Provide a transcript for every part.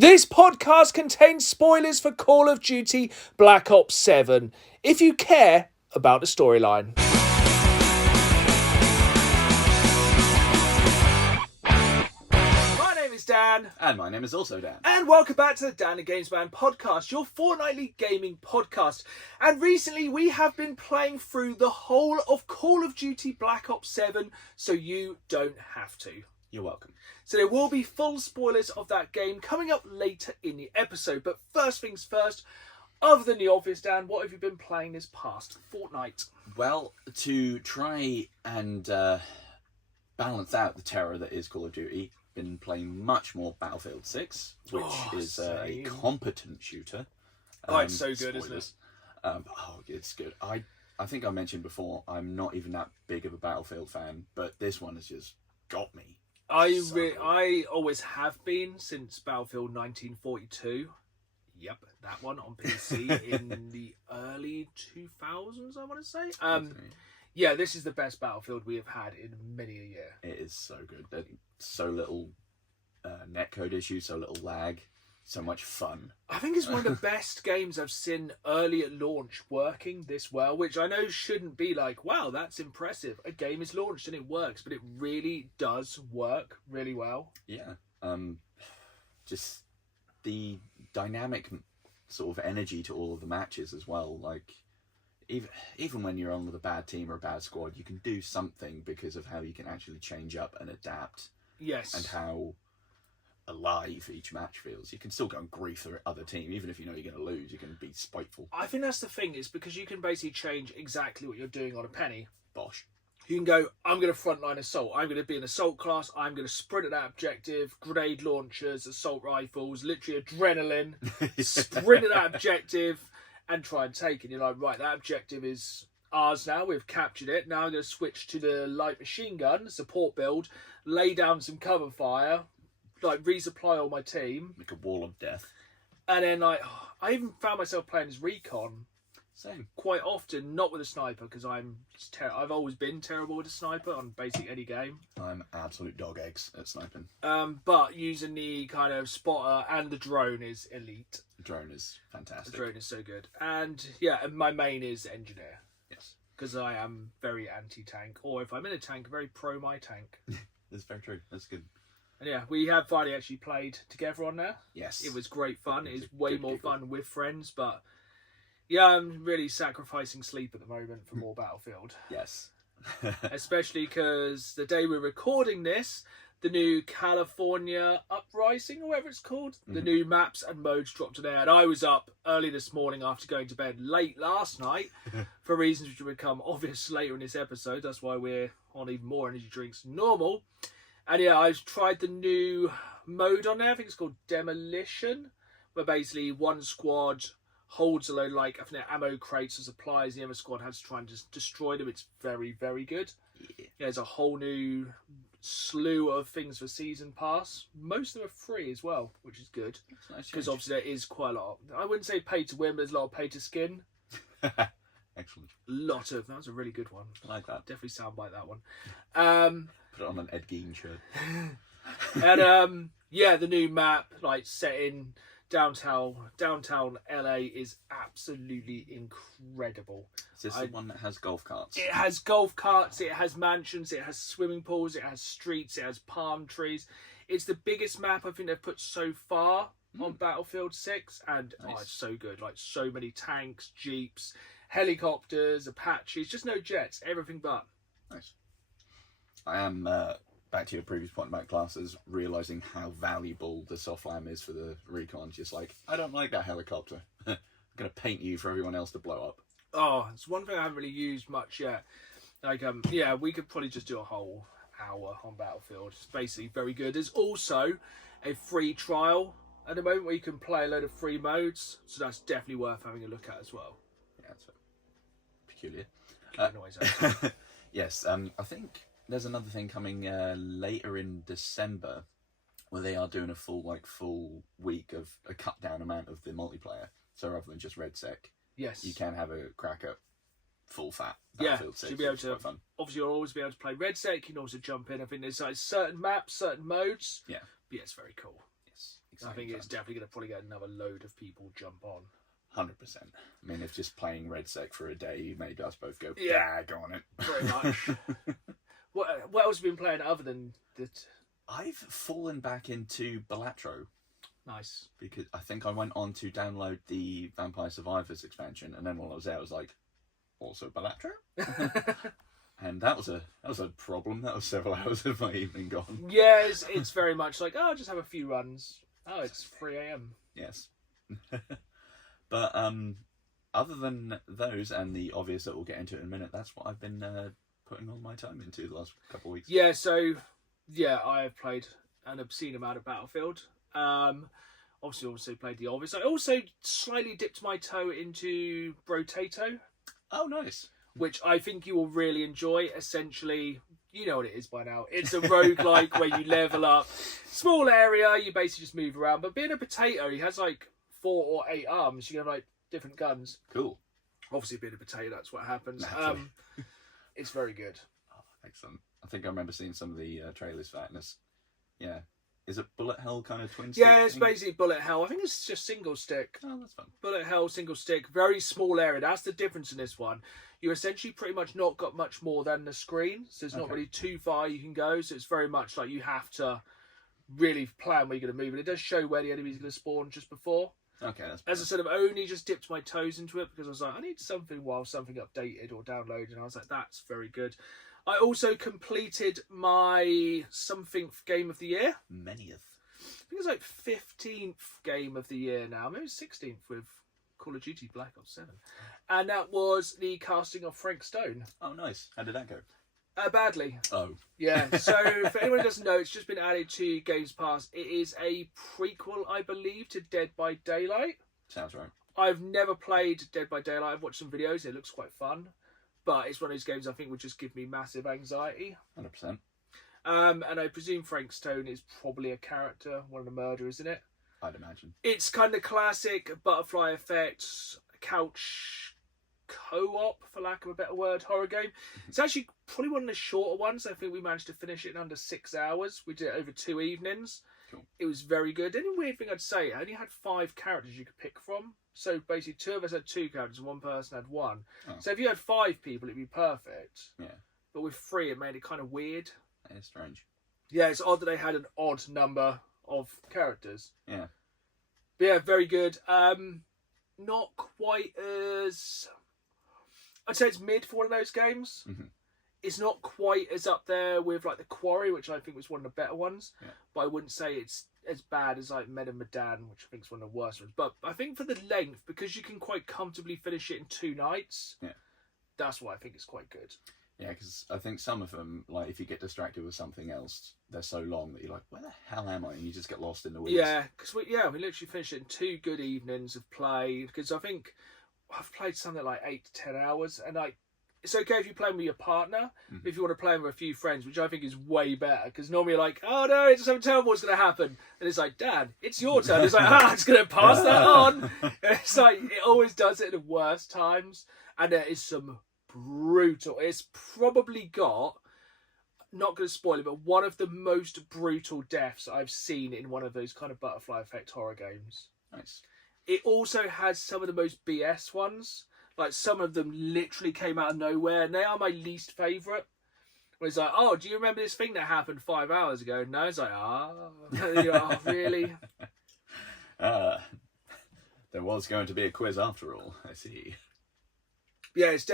This podcast contains spoilers for Call of Duty Black Ops 7, if you care about the storyline. My name is Dan. And my name is also Dan. And welcome back to the Dan and Games Man podcast, your fortnightly gaming podcast. And recently we have been playing through the whole of Call of Duty Black Ops 7, so you don't have to. You're welcome. So there will be full spoilers of that game coming up later in the episode. But first things first, other than the obvious, Dan, what have you been playing this past fortnight? Well, to try and balance out the terror that is Call of Duty, been playing much more Battlefield 6, which is a competent shooter. It's so good, isn't it? It's good. I think I mentioned before, I'm not even that big of a Battlefield fan, but this one has just got me. I always have been since Battlefield 1942. Yep, that one on PC in the early 2000s, I want to say. Yeah, this is the best Battlefield we have had in many a year. It is so good. There's so little netcode issues, so little lag, so much fun. I think it's one of the best games I've seen early at launch working this well, which I know shouldn't be like, wow, that's impressive. A game is launched and it works, but it really does work really well. Yeah. Just the dynamic sort of energy to all of the matches as well. Like, even when you're on with a bad team or a bad squad, you can do something because of how you can actually change up and adapt. Yes. And how alive each match feels. You can still go and grief the other team, even if you know you're going to lose. You can be spiteful. I think that's the thing, is because you can basically change exactly what you're doing on a penny. Bosh. You can go, I'm going to frontline assault. I'm going to be an assault class. I'm going to sprint at that objective. Grenade launchers, assault rifles, literally adrenaline. Sprint at that objective and try and take it. You're like, right, that objective is ours now. We've captured it. Now I'm going to switch to the light machine gun, support build, lay down some cover fire, like resupply all my team. Make a wall of death. And then I even found myself playing as recon. Same. Quite often, not with a sniper, because I've always been terrible with a sniper on basically any game. I'm absolute dog eggs at sniping. But using the kind of spotter and the drone is elite. The drone is fantastic. The drone is so good. And yeah, and my main is engineer. Yes. Because I am very anti-tank, or if I'm in a tank, very pro my tank. That's very true. That's good. And yeah, we have finally actually played together on there. Yes. It was great fun. It is way more people. fun with friends, but yeah, I'm really sacrificing sleep at the moment for more Battlefield. Yes. Especially because the day we're recording this, the new California Uprising, or whatever it's called, the new maps and modes dropped today. And I was up early this morning after going to bed late last night for reasons which will become obvious later in this episode. That's why we're on even more energy drinks than normal. And yeah, I've tried the new mode on there. I think it's called Demolition, where basically one squad holds a load of, like, I think ammo crates or supplies, and the other squad has to try and just destroy them. It's very, very good. Yeah. There's a whole new slew of things for Season Pass. Most of them are free as well, which is good. Because nice, obviously there is quite a lot I wouldn't say pay to win, but there's a lot of pay to skin. Excellent. That was a really good one. I like that. Definitely soundbite that one. Put it on an Ed Gein shirt. And yeah, the new map, like, set in downtown LA, is absolutely incredible. Is this the one that has golf carts? It has golf carts, it has mansions, it has swimming pools, it has streets, it has palm trees. It's the biggest map I think they've put so far on Battlefield 6, and nice. It's so good. Like, so many tanks, jeeps, helicopters, Apaches, just no jets, everything but. Nice. I am, back to your previous point about classes, realising how valuable the SOFLAM is for the recon. Just like, I don't like that helicopter. I'm going to paint you for everyone else to blow up. Oh, it's one thing I haven't really used much yet. Like, yeah, we could probably just do a whole hour on Battlefield. It's basically very good. There's also a free trial at the moment where you can play a load of free modes, so that's definitely worth having a look at as well. Yeah, it's peculiar. Noise. Yes, I think there's another thing coming later in December where they are doing a full week of a cut down amount of the multiplayer. So rather than just Red Sec, yes, you can have a crack at full fat Battlefield 6. You'll be able to. Fun. Obviously, you'll always be able to play Red Sec. You can also jump in. I think there's like certain maps, certain modes. Yeah. But yeah, it's very cool. Yes, I think it's definitely going to probably get another load of people jump on. 100%. I mean, if just playing Red Sec for a day made us both go, go on it. Very much. What else have you been playing other than that? I've fallen back into Balatro. Nice. Because I think I went on to download the Vampire Survivors expansion, and then while I was there, I was like, also Balatro? And that was a problem. That was several hours of my evening gone. Yeah, it's very much like, oh, just have a few runs. Oh, it's 3 a.m. Yes. But other than those and the obvious that we'll get into in a minute, that's what I've been putting all my time into the last couple of weeks. Yeah, so I have played an obscene amount of Battlefield. Obviously also played the obvious. I also slightly dipped my toe into Brotato. Oh, nice. Which I think you will really enjoy. Essentially, you know what it is by now. It's a roguelike where you level up. Small area, you basically just move around. But being a potato, he has like 4 or 8 arms. You can have like different guns. Cool. Obviously, being a potato, that's what happens. It's very good. Oh, excellent. I think I remember seeing some of the trailers for that. And yeah. Is it bullet hell kind of twin stick? Yeah, it's basically bullet hell. I think it's just single stick. Oh, that's fun. Bullet hell, single stick, very small area. That's the difference in this one. You essentially pretty much not got much more than the screen, so it's not really too far you can go. So it's very much like you have to really plan where you're going to move. And it does show where the enemies are going to spawn just before. Okay, that's As I said, I've only just dipped my toes into it because I was like, I need something while something updated or downloaded. And I was like, that's very good. I also completed my something game of the year. Manyth. I think it's like 15th game of the year now. Maybe 16th with Call of Duty Black Ops 7. And that was the casting of Frank Stone. Oh, nice. How did that go? Badly. Oh. Yeah, so for anyone who doesn't know, it's just been added to Games Pass. It is a prequel, I believe, to Dead by Daylight. Sounds right. I've never played Dead by Daylight. I've watched some videos. It looks quite fun. But it's one of those games I think would just give me massive anxiety. 100%. And I presume Frank Stone is probably a character, one of the murderers in it. I'd imagine. It's kind of classic butterfly effects, couch co-op, for lack of a better word, horror game. It's actually probably one of the shorter ones. I think we managed to finish it in under 6 hours. We did it over 2 evenings. Cool. It was very good. The only weird thing I'd say, I only had 5 characters you could pick from. So basically 2 of us had 2 characters and 1 person had 1. Oh. So if you had 5 people, it'd be perfect. Yeah. But with 3, it made it kind of weird. That is strange. Yeah, it's odd that they had an odd number of characters. Yeah. But yeah, very good. Not quite as... I'd say it's mid for one of those games. Mm-hmm. It's not quite as up there with like The Quarry, which I think was one of the better ones. Yeah. But I wouldn't say it's as bad as like Men and Medan, which I think is one of the worst ones. But I think for the length, because you can quite comfortably finish it in 2 nights, that's why I think it's quite good. Yeah, because I think some of them, like if you get distracted with something else, they're so long that you're like, where the hell am I? And you just get lost in the weeds. Yeah, because we literally finished it in 2 good evenings of play. Because I think I've played something like 8 to 10 hours, and like it's okay if you play with your partner, but if you want to play with a few friends, which I think is way better, because normally you're like, oh no, it's something terrible is going to happen, and it's like, Dan, it's your turn. It's like, it's going to pass that on. And it's like it always does it at the worst times, and there is some brutal. It's probably got, not going to spoil it, but one of the most brutal deaths I've seen in one of those kind of butterfly effect horror games. Nice. It also has some of the most BS ones. Like, some of them literally came out of nowhere, and they are my least favourite. Where it's like, oh, do you remember this thing that happened 5 hours ago? No, it's like, oh, really? There was going to be a quiz after all, I see. Yeah, it's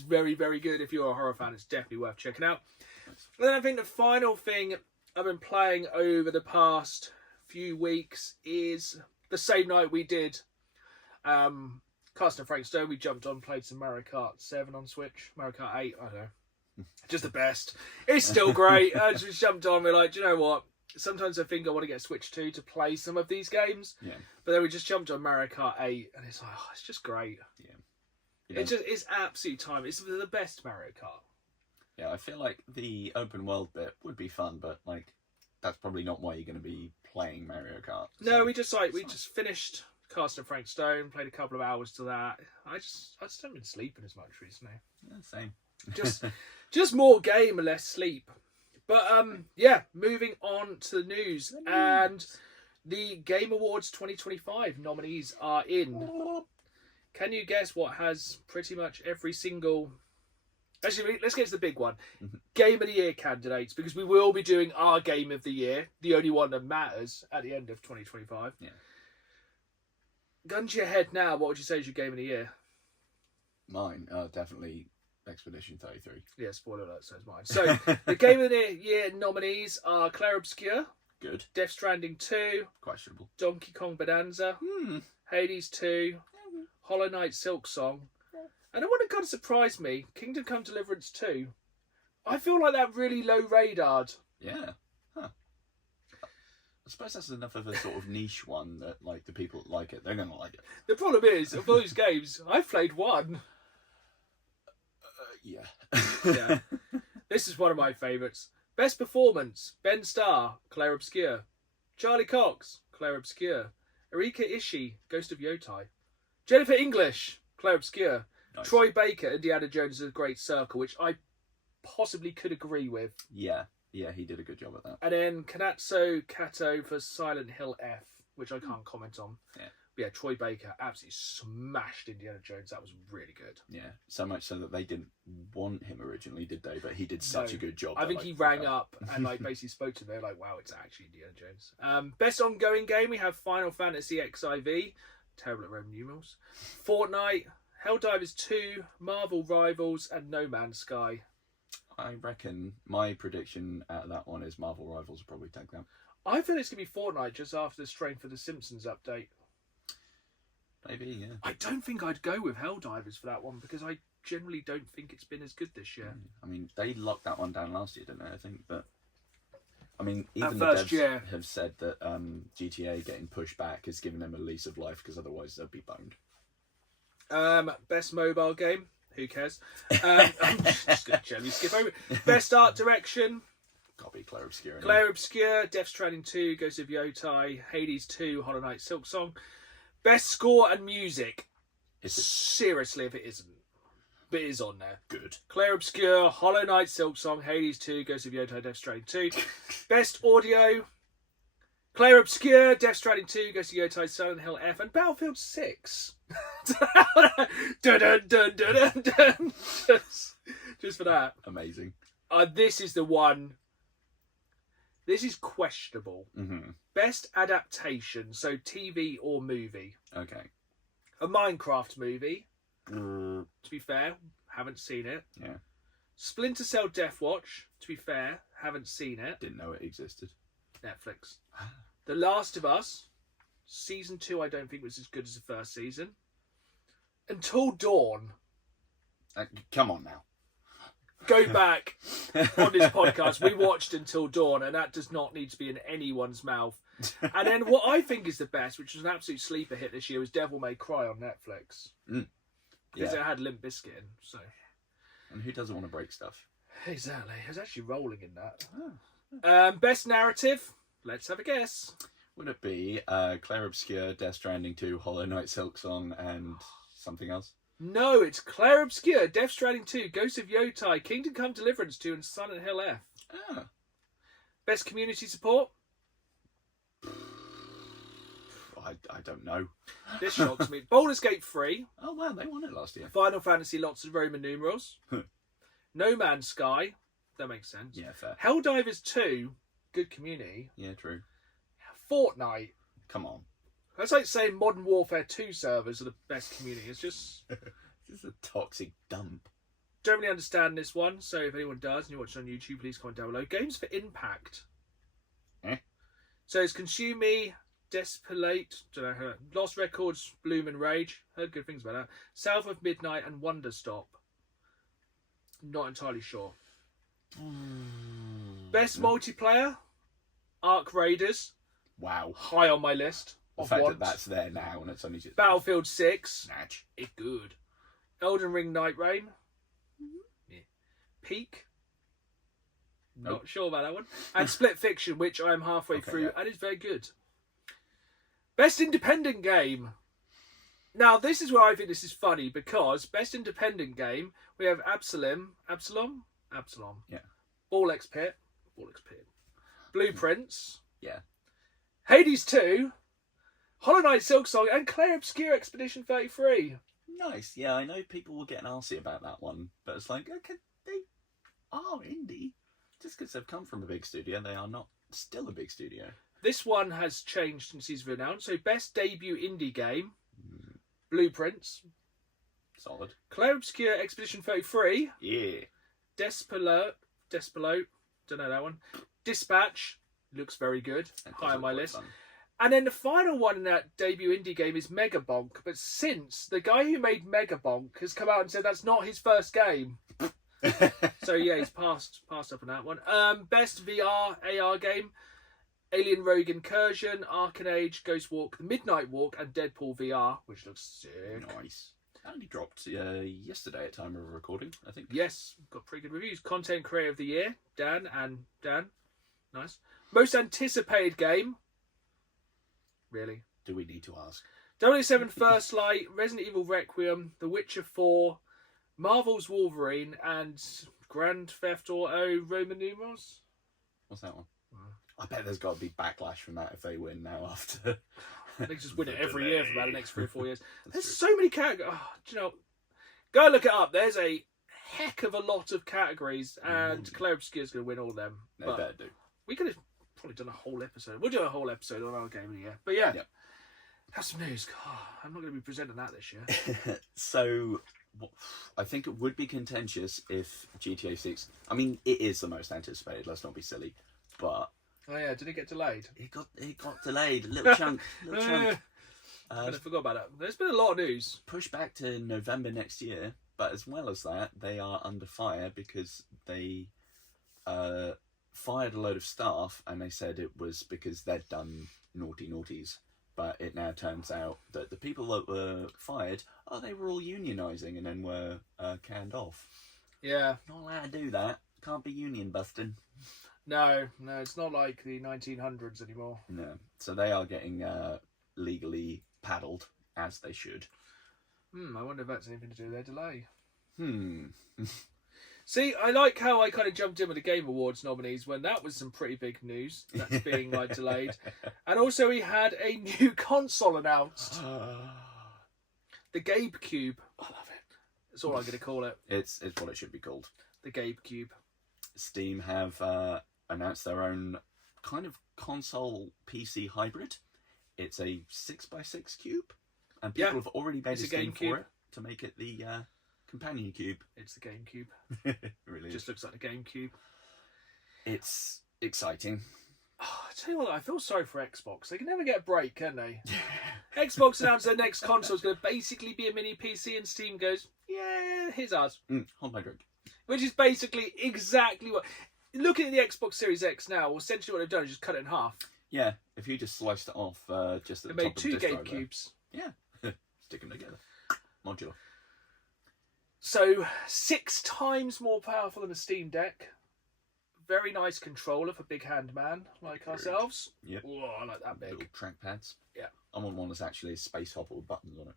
very, very good. If you're a horror fan, it's definitely worth checking out. Nice. And then I think the final thing I've been playing over the past few weeks is the same night we did Casting of Frank Stone, we jumped on, played some Mario Kart 7 on Switch, Mario Kart 8, I don't know. Just the best. It's still great. I just jumped on, we're like, do you know what? Sometimes I think I want to get Switch 2 to play some of these games. Yeah. But then we just jumped on Mario Kart 8, and it's like, oh, it's just great. Yeah. It's absolute time. It's the best Mario Kart. Yeah, I feel like the open world bit would be fun, but like that's probably not why you're going to be playing Mario Kart. So no, we just finished Casting of Frank Stone, played a couple of hours to that. I just haven't been sleeping as much recently. Yeah, same. just more game and less sleep. But moving on to the news, and The Game Awards 2025 nominees are in. Can you guess what has pretty much every single... Actually, let's get to the big one. Game of the Year candidates, because we will be doing our Game of the Year, the only one that matters at the end of 2025. Yeah. Gun to your head now, what would you say is your Game of the Year? Mine, definitely Expedition 33. Yeah, spoiler alert, so is mine. So, the Game of the Year nominees are Clair Obscur, Good. Death Stranding 2, Questionable. Donkey Kong Bonanza, Hades 2, Hollow Knight Silk Song, and the one that kind of surprised me, Kingdom Come Deliverance 2. I feel like that really low radared. Yeah. Huh. I suppose that's enough of a sort of niche one that, like, the people that like it, they're going to like it. The problem is, of those games, I've played one. Yeah. Yeah. This is one of my favourites. Best Performance, Ben Starr, Clair Obscur. Charlie Cox, Clair Obscur. Erika Ishii, Ghost of Yotai. Jennifer English, Clair Obscur. Nice. Troy Baker, Indiana Jones' A Great Circle, which I possibly could agree with. Yeah, he did a good job at that. And then Kanatsu Kato for Silent Hill F, which I can't comment on. Yeah. But yeah, Troy Baker absolutely smashed Indiana Jones. That was really good. Yeah, so much so that they didn't want him originally, did they? But he did such a good job. I think he rang up and like basically spoke to them. They're like, wow, it's actually Indiana Jones. Best ongoing game, we have Final Fantasy XIV. Terrible at Roman numerals. Fortnite, Helldivers 2, Marvel Rivals, and No Man's Sky. I reckon my prediction out of that one is Marvel Rivals will probably take that. I feel it's going to be Fortnite just after the Strength of the Simpsons update. Maybe, yeah. I don't think I'd go with Helldivers for that one because I generally don't think it's been as good this year. I mean, they locked that one down last year, didn't they? I think, but I mean, even That the first devs year. have said that GTA getting pushed back has given them a lease of life because otherwise they'd be boned. Best mobile game. Who cares? I'm just going to generally skip over. Best art direction. Gotta be Clair Obscur. Clair Obscur, Death Stranding 2, Ghost of Yotai, Hades 2, Hollow Knight Silk Song. Best score and music. Seriously, if it isn't. But it is on there. Good. Clair Obscur, Hollow Knight Silk Song, Hades 2, Ghost of Yotai, Death Stranding 2. Best audio. Clair Obscur, Death Stranding 2, Ghost of Yotai, Silent Hill F, and Battlefield 6. Dun, dun, dun, dun, dun, dun. Just for that. Amazing. This is the one. This is questionable. Mm-hmm. Best adaptation, so TV or movie. Okay. A Minecraft movie. To be fair, haven't seen it. Yeah. Splinter Cell Death Watch. To be fair, haven't seen it. Didn't know it existed. Netflix. The Last of Us. Season 2 I don't think was as good as the first season. Until Dawn. Come on now. Go back on this podcast. We watched Until Dawn, and that does not need to be in anyone's mouth. And then what I think is the best, which was an absolute sleeper hit this year, was Devil May Cry on Netflix. Because it had Limp Bizkit in. So. And who doesn't want to break stuff? Exactly. I was actually rolling in that. Best narrative. Let's have a guess. Would it be Clair Obscur, Death Stranding 2, Hollow Knight Silk Song, and something else? No, it's Clair Obscur, Death Stranding 2, Ghost of Yotai, Kingdom Come Deliverance 2, and Silent Hill F. Ah. Best community support? I don't know. This shocks me. Baldur's Gate 3. Oh, wow, they won it last year. Final Fantasy, lots of Roman numerals. No Man's Sky. That makes sense. Yeah, fair. Helldivers 2, good community. Yeah, true. Fortnite. Come on. That's like saying Modern Warfare 2 servers are the best community. It's just... This is a toxic dump. Don't really understand this one, so if anyone does and you watch it on YouTube, please comment down below. Games for Impact. So it's Consume Me, Despolate, don't know her. Lost Records, Bloom and Rage. Heard good things about that. South of Midnight and Wonder Stop. Not entirely sure. Best multiplayer, Ark Raiders. Wow. High on my list. The fact that that's there now and it's only just... Battlefield 6. Snatch. It's good. Elden Ring Night Rain. Yeah. Peak. Not sure about that one. And Split Fiction, which I am halfway through and is very good. Best independent game. Now, this is where I think this is funny because best independent game, we have Absalom. Yeah. Ball X Pit. Blueprints. Yeah. Hades 2, Hollow Knight Silksong, and Clair Obscure Expedition 33. Nice. Yeah, I know people were getting arsy about that one, but it's like, okay, they are indie. Just because they've come from a big studio, they are not still a big studio. This one has changed since he's been announced. So, best debut indie game, Blueprints. Solid. Clair Obscure Expedition 33. Yeah. Despelot, don't know that one. Dispatch, looks very good. High on my list. Fun. And then the final one in that debut indie game is Megabonk. But since the guy who made Megabonk has come out and said that's not his first game. So yeah, he's passed up on that one. Best VR AR game, Alien Rogue Incursion, Arcane Age, Ghost Walk, The Midnight Walk, and Deadpool VR, which looks sick. Nice. That only dropped yesterday at time of recording, I think. Yes, got pretty good reviews. Content Creator of the Year, Dan. Nice. Most anticipated game. Really? Do we need to ask? 007 First Light, Resident Evil Requiem, The Witcher 4, Marvel's Wolverine, and Grand Theft Auto Roman numerals. What's that one? I bet there's got to be backlash from that if they win now after. They just win it every year for about the next 3 or 4 years. There's true. so many categories. Oh, do you know? Go look it up. There's a heck of a lot of categories, and Clair Obscure's going to win all of them. They better do. We could have probably done a whole episode. We'll do a whole episode on our game of the year. But yeah, that's some news. God, I'm not going to be presenting that this year. So, I think it would be contentious if GTA 6. I mean, it is the most anticipated. Let's not be silly, but oh yeah, did it get delayed? it got delayed. A little chunk. I forgot about that. There's been a lot of news. Pushed back to November next year. But as well as that, they are under fire because they fired a load of staff, and they said it was because they'd done naughties. But it now turns out that the people that were fired, they were all unionising and then were canned off. Yeah. Not allowed to do that. Can't be union busting. No, it's not like the 1900s anymore. No. So they are getting legally paddled, as they should. I wonder if that's anything to do with their delay. Hmm. See, I like how I kind of jumped in with the Game Awards nominees when that was some pretty big news. That's being delayed. And also he had a new console announced. The Gabe Cube. I love it. That's all I'm going to call it. It's what it should be called. The Gabe Cube. Steam have announced their own kind of console PC hybrid. It's a 6x6 cube. And people have already made a Steam for it to make it the companion cube. It's the GameCube. It really Just looks like the GameCube. It's exciting. Oh, I tell you what, I feel sorry for Xbox. They can never get a break, can they? Xbox announced their next console is going to basically be a mini PC, and Steam goes, yeah, here's ours. Hold my drink. Which is basically exactly what... Looking at the Xbox Series X now, essentially what they've done is just cut it in half. Yeah, if you just sliced it off just at the top of the They made 2 disk drive GameCubes. there. Yeah, stick them together. Modular. So, 6 times more powerful than a Steam Deck. Very nice controller for big hand man like ourselves. Yep. Whoa, I like that big. Little trackpads. Yeah. I want one that's actually a space hopper with buttons on it.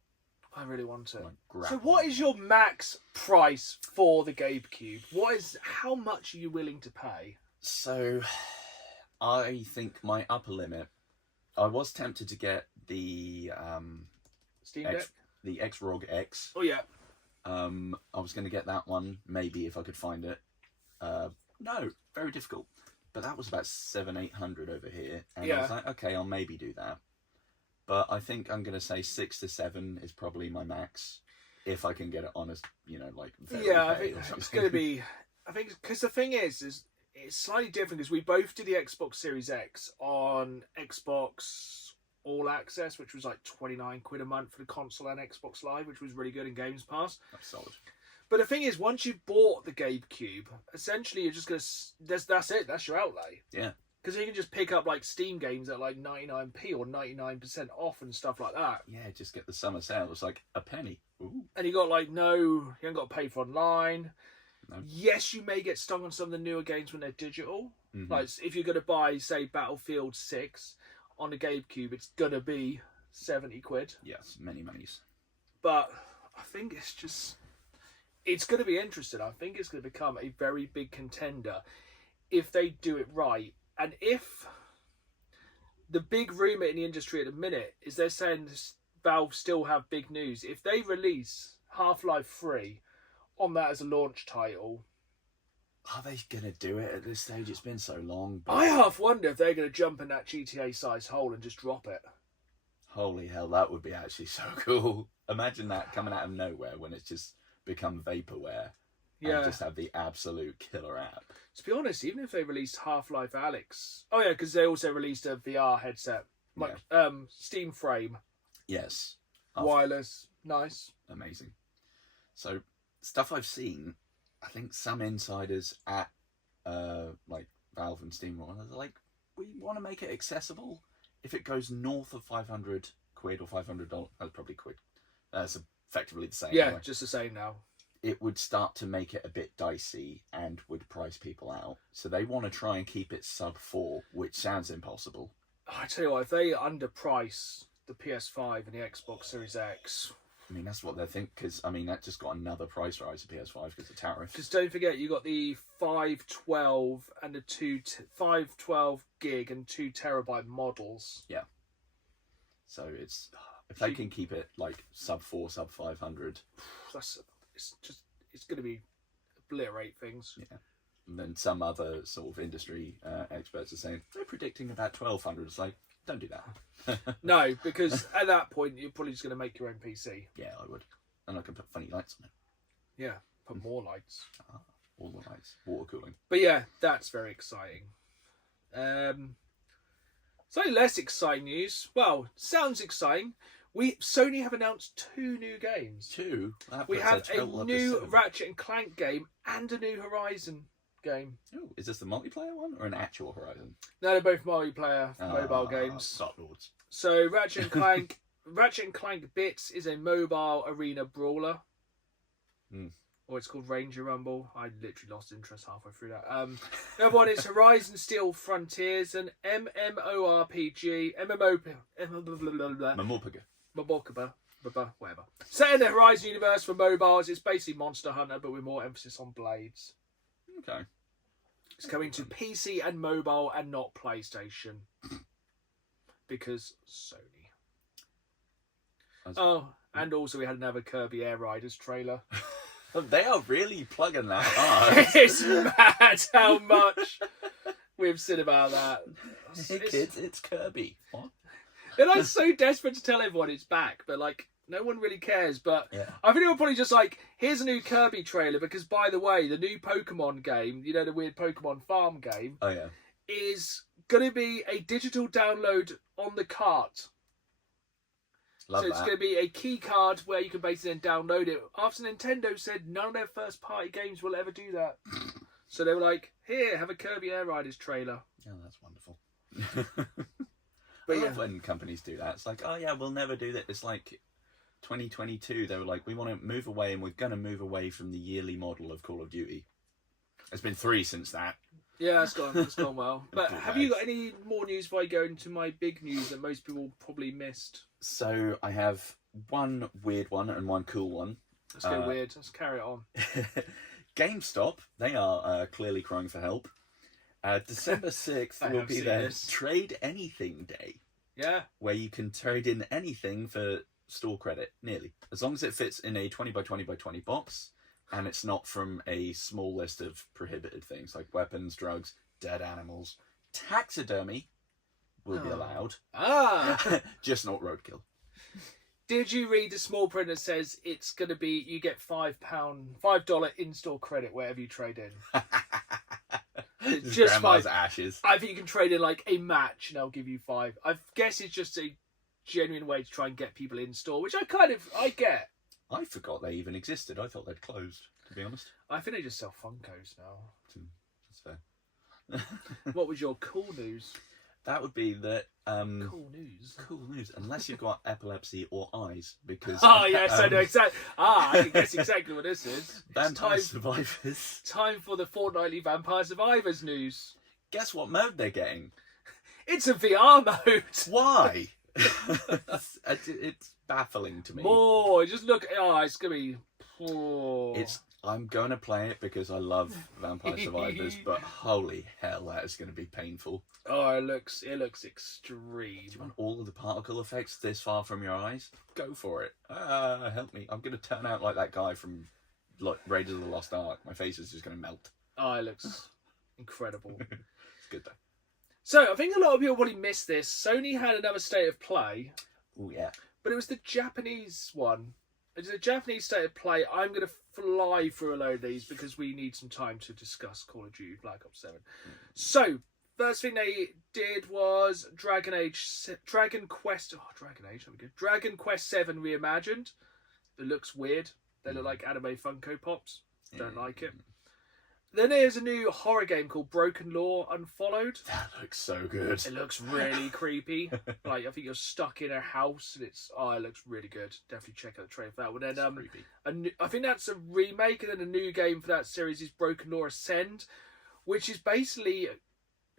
I really want it. Like so what is your max price for the Gabe Cube? How much are you willing to pay? So, I think my upper limit, I was tempted to get the Steam Deck? The X-ROG X. Oh yeah. I was going to get that one, maybe if I could find it. No, very difficult. But that was about 700-800 over here, and I was like, okay, I'll maybe do that. But I think I'm going to say 6 to 7 is probably my max, if I can get it on as very I think it's going to be. I think because the thing is it's slightly different because we both did the Xbox Series X on Xbox All Access, which was like £29 a month for the console and Xbox Live, which was really good in Games Pass. That's solid. But the thing is, once you've bought the Gabe Cube, essentially you're just going to... That's it. That's your outlay. Yeah. Because you can just pick up like Steam games at like 99p or 99% off and stuff like that. Yeah, just get the summer sale. It's like a penny. Ooh. And you got you haven't got to pay for online. No. Yes, you may get stung on some of the newer games when they're digital. Mm-hmm. Like if you're going to buy, say, Battlefield 6 on the Gabe Cube, it's going to be £70. Yes, many monies. But I think it's going to be interesting. I think it's going to become a very big contender if they do it right. And if the big rumour in the industry at the minute is they're saying Valve still have big news. If they release Half-Life 3 on that as a launch title... Are they going to do it at this stage? It's been so long. But... I half wonder if they're going to jump in that GTA-sized hole and just drop it. Holy hell, that would be actually so cool. Imagine that coming out of nowhere when it's just become vaporware. Yeah. And just have the absolute killer app. To be honest, even if they released Half-Life Alyx... Oh yeah, because they also released a VR headset. Steam frame. Yes. Wireless. Nice. Amazing. So, stuff I've seen, I think some insiders at like Valve and Steam are like, we want to make it accessible. If it goes north of 500 quid or $500, that's probably quid. It's effectively the same. Yeah, anyway. just the same now. It would start to make it a bit dicey and would price people out. So they want to try and keep it sub 4, which sounds impossible. I tell you what, if they underprice the PS5 and the Xbox Series X... I mean, that's what they think, because, I mean, that just got another price rise of PS5 because of tariff. Because don't forget, you got the 512 and the 512 gig and 2 terabyte models. Yeah. So it's... If they can keep it, like, sub 4, sub 500... It's going to be obliterate things. Yeah. And then some other sort of industry experts are saying, they're predicting about 1,200. It's like, don't do that. No, because at that point, you're probably just going to make your own PC. Yeah, I would. And I can put funny lights on it. Yeah, put more lights. All the lights. Water cooling. But yeah, that's very exciting. Slightly less exciting news. Well, sounds exciting. Sony have announced 2 new games. 2? We have a new Ratchet and Clank game and a new Horizon game. Oh, is this the multiplayer one or an actual Horizon? No, they're both multiplayer mobile games. Dark Lords. So Ratchet and Clank, Ratchet and Clank Bits is a mobile arena brawler. Or it's called Ranger Rumble. I literally lost interest halfway through that. The other one is Horizon Steel Frontiers, an MMORPG, whatever. Set in the Horizon universe for mobiles. It's basically Monster Hunter, but with more emphasis on blades. Okay. It's coming to PC and mobile and not PlayStation. Because Sony. And also we had another Kirby Air Riders trailer. They are really plugging that hard. It's mad how much we've said about that. Hey kids, it's Kirby. What? They're like so desperate to tell everyone it's back, but like no one really cares. But yeah. I think they were probably just like, here's a new Kirby trailer because, by the way, the new Pokemon game, you know, the weird Pokemon farm game, is going to be a digital download on the cart. Love so it's going to be a key card where you can basically then download it. After Nintendo said none of their first party games will ever do that. So they were like, here, have a Kirby Air Riders trailer. Oh, that's wonderful. But I love when companies do that. It's like, oh yeah, we'll never do that. It's like 2022, they were like, we want to move away and we're going to move away from the yearly model of Call of Duty. It's been 3 since that. Yeah, it's gone well. But have you got any more news before I go into my big news that most people probably missed? So I have one weird one and one cool one. Let's go weird. Let's carry it on. GameStop, they are clearly crying for help. December 6th will be their Trade Anything Day. Yeah. Where you can trade in anything for store credit, nearly. As long as it fits in a 20 by 20 by 20 box. And it's not from a small list of prohibited things like weapons, drugs, dead animals. Taxidermy will be allowed. Just not roadkill. Did you read the small print that says it's going to be, you get $5 in-store credit wherever you trade in? Just grandma's ashes. I think you can trade in like a match and they'll give you $5. I guess it's just a genuine way to try and get people in-store, which I get. I forgot they even existed. I thought they'd closed, to be honest. I think they just sell Funkos now. That's fair. What was your cool news? That would be that... cool news. Cool news. Unless you've got epilepsy or eyes, because... Yes, I know exactly. I can guess exactly what this is. Vampire Survivors. Time for the fortnightly Vampire Survivors news. Guess what mode they're getting? It's a VR mode. Why? It's baffling to me. Just look. It's gonna be. I'm going to play it because I love Vampire Survivors, but holy hell, that is going to be painful. Oh, it looks extreme. Do you want all of the particle effects this far from your eyes? Go for it. Help me. I'm going to turn out like that guy from Raiders of the Lost Ark. My face is just going to melt. Oh, it looks incredible. It's good, though. So, I think a lot of people probably missed this. Sony had another State of Play. Oh, yeah. But it was the Japanese one. It's a Japanese State of Play. I'm going to fly through a load of these because we need some time to discuss Call of Duty Black Ops 7. So, first thing they did was Dragon Quest 7 Reimagined. It looks weird. They look like anime Funko Pops. Don't like it. Then there's a new horror game called Broken Law Unfollowed. That looks so good. It looks really creepy. Like, I think you're stuck in a house and it looks really good. Definitely check out the trailer for that one. Then I think that's a remake, and then a new game for that series is Broken Law Ascend, which is basically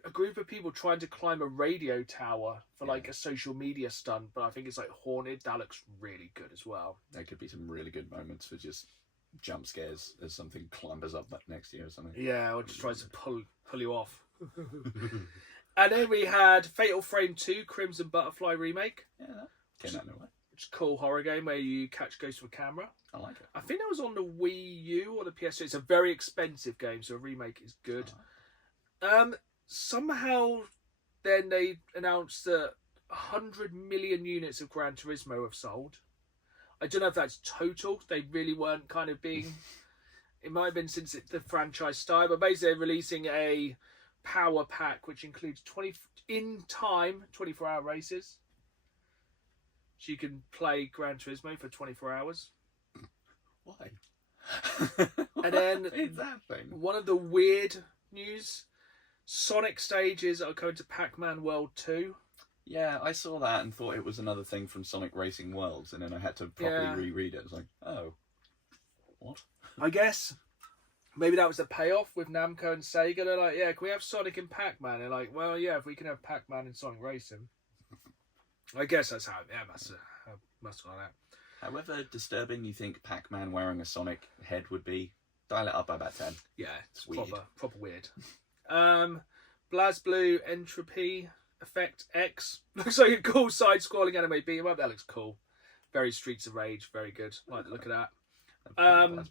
a group of people trying to climb a radio tower for like a social media stunt, but I think it's like haunted. That looks really good as well. There could be some really good moments for just jump scares as something clambers up next to you or something. Yeah, or just tries to pull you off. And then we had Fatal Frame 2 Crimson Butterfly Remake. Yeah, that came out nowhere. Which is a cool horror game where you catch ghosts with a camera. I like it. I think that was on the Wii U or the PS2. It's a very expensive game, so a remake is good. Somehow then they announced that 100 million units of Gran Turismo have sold. I don't know if that's total. They really weren't kind of being... It might have been since the franchise started, but basically they're releasing a power pack which includes 24-hour races. So you can play Gran Turismo for 24 hours. Why? And then what is that thing? One of the weird news, Sonic stages are coming to Pac-Man World 2. Yeah, I saw that and thought it was another thing from Sonic Racing Worlds, and then I had to properly reread it. I was like, oh, what? I guess maybe that was the payoff with Namco and Sega. They're like, yeah, can we have Sonic and Pac-Man? They're like, well, yeah, if we can have Pac-Man and Sonic Racing. I guess that's how it must have gone out. However disturbing you think Pac-Man wearing a Sonic head would be, dial it up by about 10. Yeah, it's weird. Proper weird. BlazBlue Entropy Effect X. Looks like a cool side-scrolling anime beat 'em up. That looks cool. Very Streets of Rage. Very good. Like the look of that.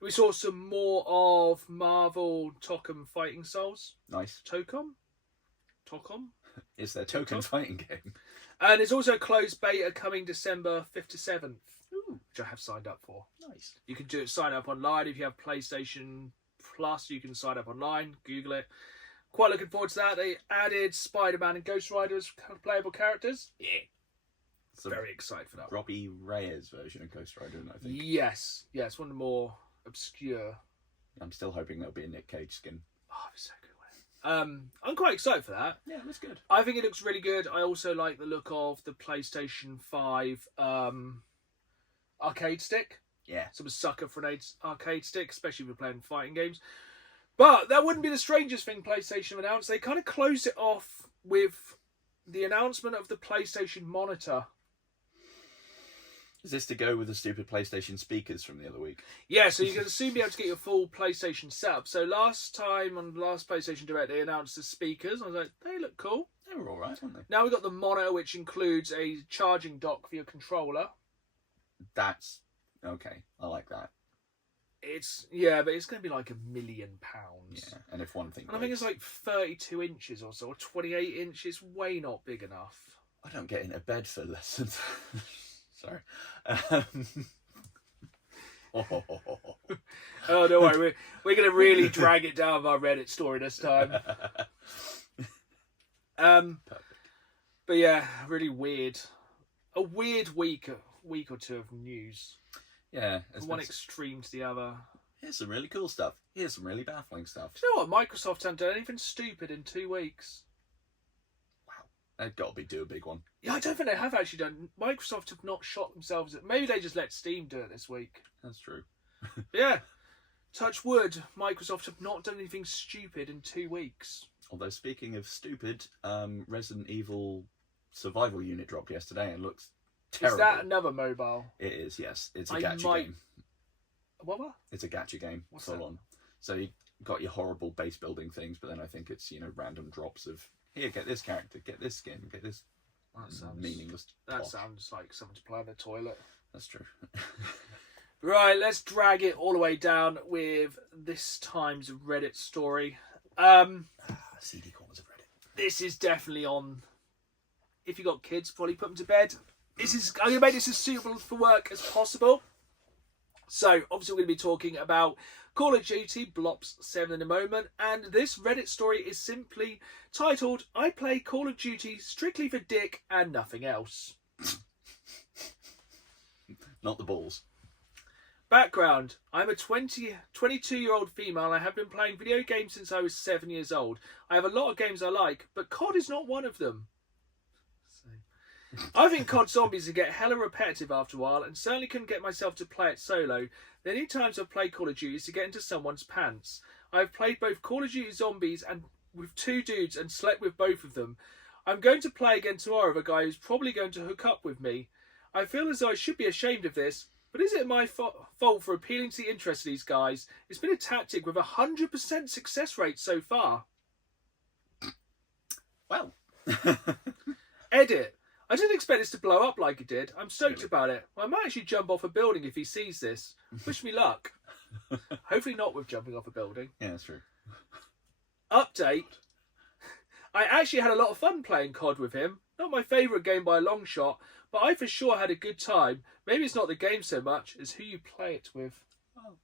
We saw some more of Marvel Tokum Fighting Souls. Nice. Tokum? It's their Token fighting game. And there's also a closed beta coming December 5th to 7th, which I have signed up for. Nice. You can sign up online. If you have PlayStation Plus, you can sign up online. Google it. Quite looking forward to that. They added Spider-Man and Ghost Rider as playable characters. Yeah. So very excited for that. Robbie Reyes version of Ghost Rider, I think. Yes. Yeah, it's one of the more obscure. I'm still hoping there'll be a Nick Cage skin. Oh, it's so good. I'm quite excited for that. Yeah, it looks good. I think it looks really good. I also like the look of the PlayStation 5 arcade stick. Yeah. So I'm a sucker for an arcade stick, especially if you're playing fighting games. But that wouldn't be the strangest thing PlayStation announced. They kind of closed it off with the announcement of the PlayStation Monitor. Is this to go with the stupid PlayStation speakers from the other week? Yeah, so you can soon be able to get your full PlayStation setup. So last time on the last PlayStation Direct, they announced the speakers. I was like, they look cool. They were all right, weren't they? Now we've got the monitor, which includes a charging dock for your controller. That's okay. I like that. But it's going to be like £1 million. Yeah, and if one thing... And I think it's like 32 inches or so, or 28 inches, way not big enough. I don't get into bed for less than... Sorry. Oh, don't worry. We're going to really drag it down our Reddit story this time. Perfect. But yeah, really weird. A weird week or two of news. Yeah. From one extreme to the other. Here's some really cool stuff. Here's some really baffling stuff. Do you know what? Microsoft haven't done anything stupid in 2 weeks. They've got to do a big one. Yeah, I don't think they have actually done. Microsoft have not shot themselves. Maybe they just let Steam do it this week. That's true. Yeah. Touch wood, Microsoft have not done anything stupid in 2 weeks. Although, speaking of stupid, Resident Evil Survival Unit dropped yesterday and looks terrible. Is that another mobile? It is, yes. It's a gacha game. What? It's a gacha game. What's Full that? on. So you got your horrible base building things, but then I think it's, random drops of, here, get this character, get this skin, get this meaningless That tosh. sounds like something to play in the toilet. That's true. Right, let's drag it all the way down with this time's Reddit story. CD corners of Reddit. This is definitely on. If you got kids, probably put them to bed. I'm going to make this as suitable for work as possible. So, obviously, we're going to be talking about Call of Duty Black Ops 7 in a moment. And this Reddit story is simply titled, I play Call of Duty strictly for dick and nothing else. Not the balls. Background. I'm a 22-year-old female and I have been playing video games since I was 7 years old. I have a lot of games I like, but COD is not one of them. I think COD Zombies can get hella repetitive after a while and certainly couldn't get myself to play it solo. The only times I've played Call of Duty is to get into someone's pants. I've played both Call of Duty Zombies and with two dudes and slept with both of them. I'm going to play again tomorrow with a guy who's probably going to hook up with me. I feel as though I should be ashamed of this, but is it my fault for appealing to the interest of these guys? It's been a tactic with a 100% success rate so far. Well. Edit. I didn't expect this to blow up like it did. I'm stoked about it. I might actually jump off a building if he sees this. Wish me luck. Hopefully not with jumping off a building. Yeah, that's true. Update. I actually had a lot of fun playing COD with him. Not my favourite game by a long shot, but I for sure had a good time. Maybe it's not the game so much as who you play it with. Oh,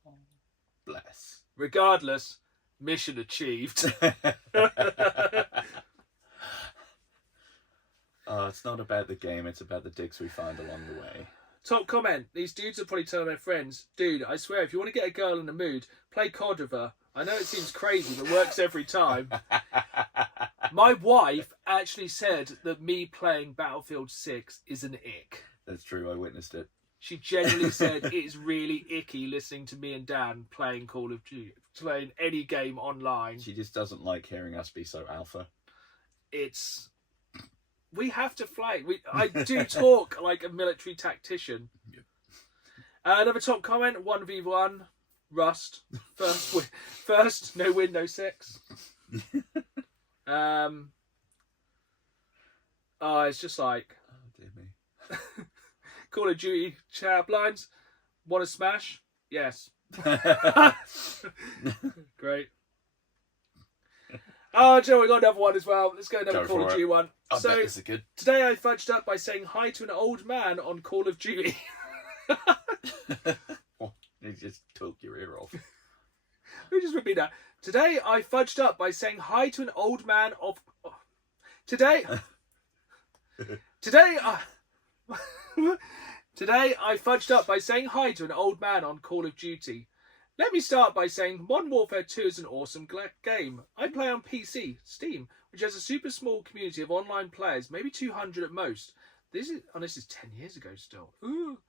bless. Regardless, mission achieved. It's not about the game, it's about the dicks we find along the way. Top comment. These dudes are probably telling their friends, dude, I swear, if you want to get a girl in the mood, play COD with her. I know it seems crazy, but works every time. My wife actually said that me playing Battlefield 6 is an ick. That's true, I witnessed it. She genuinely said it is really icky listening to me and Dan playing Call of Duty, playing any game online. She just doesn't like hearing us be so alpha. We have to fly. I do talk like a military tactician. Yep. Another top comment, 1v1, Rust. First, no win, no sex. It's just like... Oh, dear me. Call of Duty chat blinds. Want to smash? Yes. Great. Oh, Joe, we got another one as well. Let's go another Call of Duty one. I bet this is good. Today I fudged up by saying hi to an old man on Call of Duty. You just took your ear off. Let me just repeat that. Today I fudged up by saying hi to an old man of... Today I fudged up by saying hi to an old man on Call of Duty. Let me start by saying Modern Warfare 2 is an awesome game. I play on PC, Steam, which has a super small community of online players, maybe 200 at most. This is 10 years ago still. Ooh.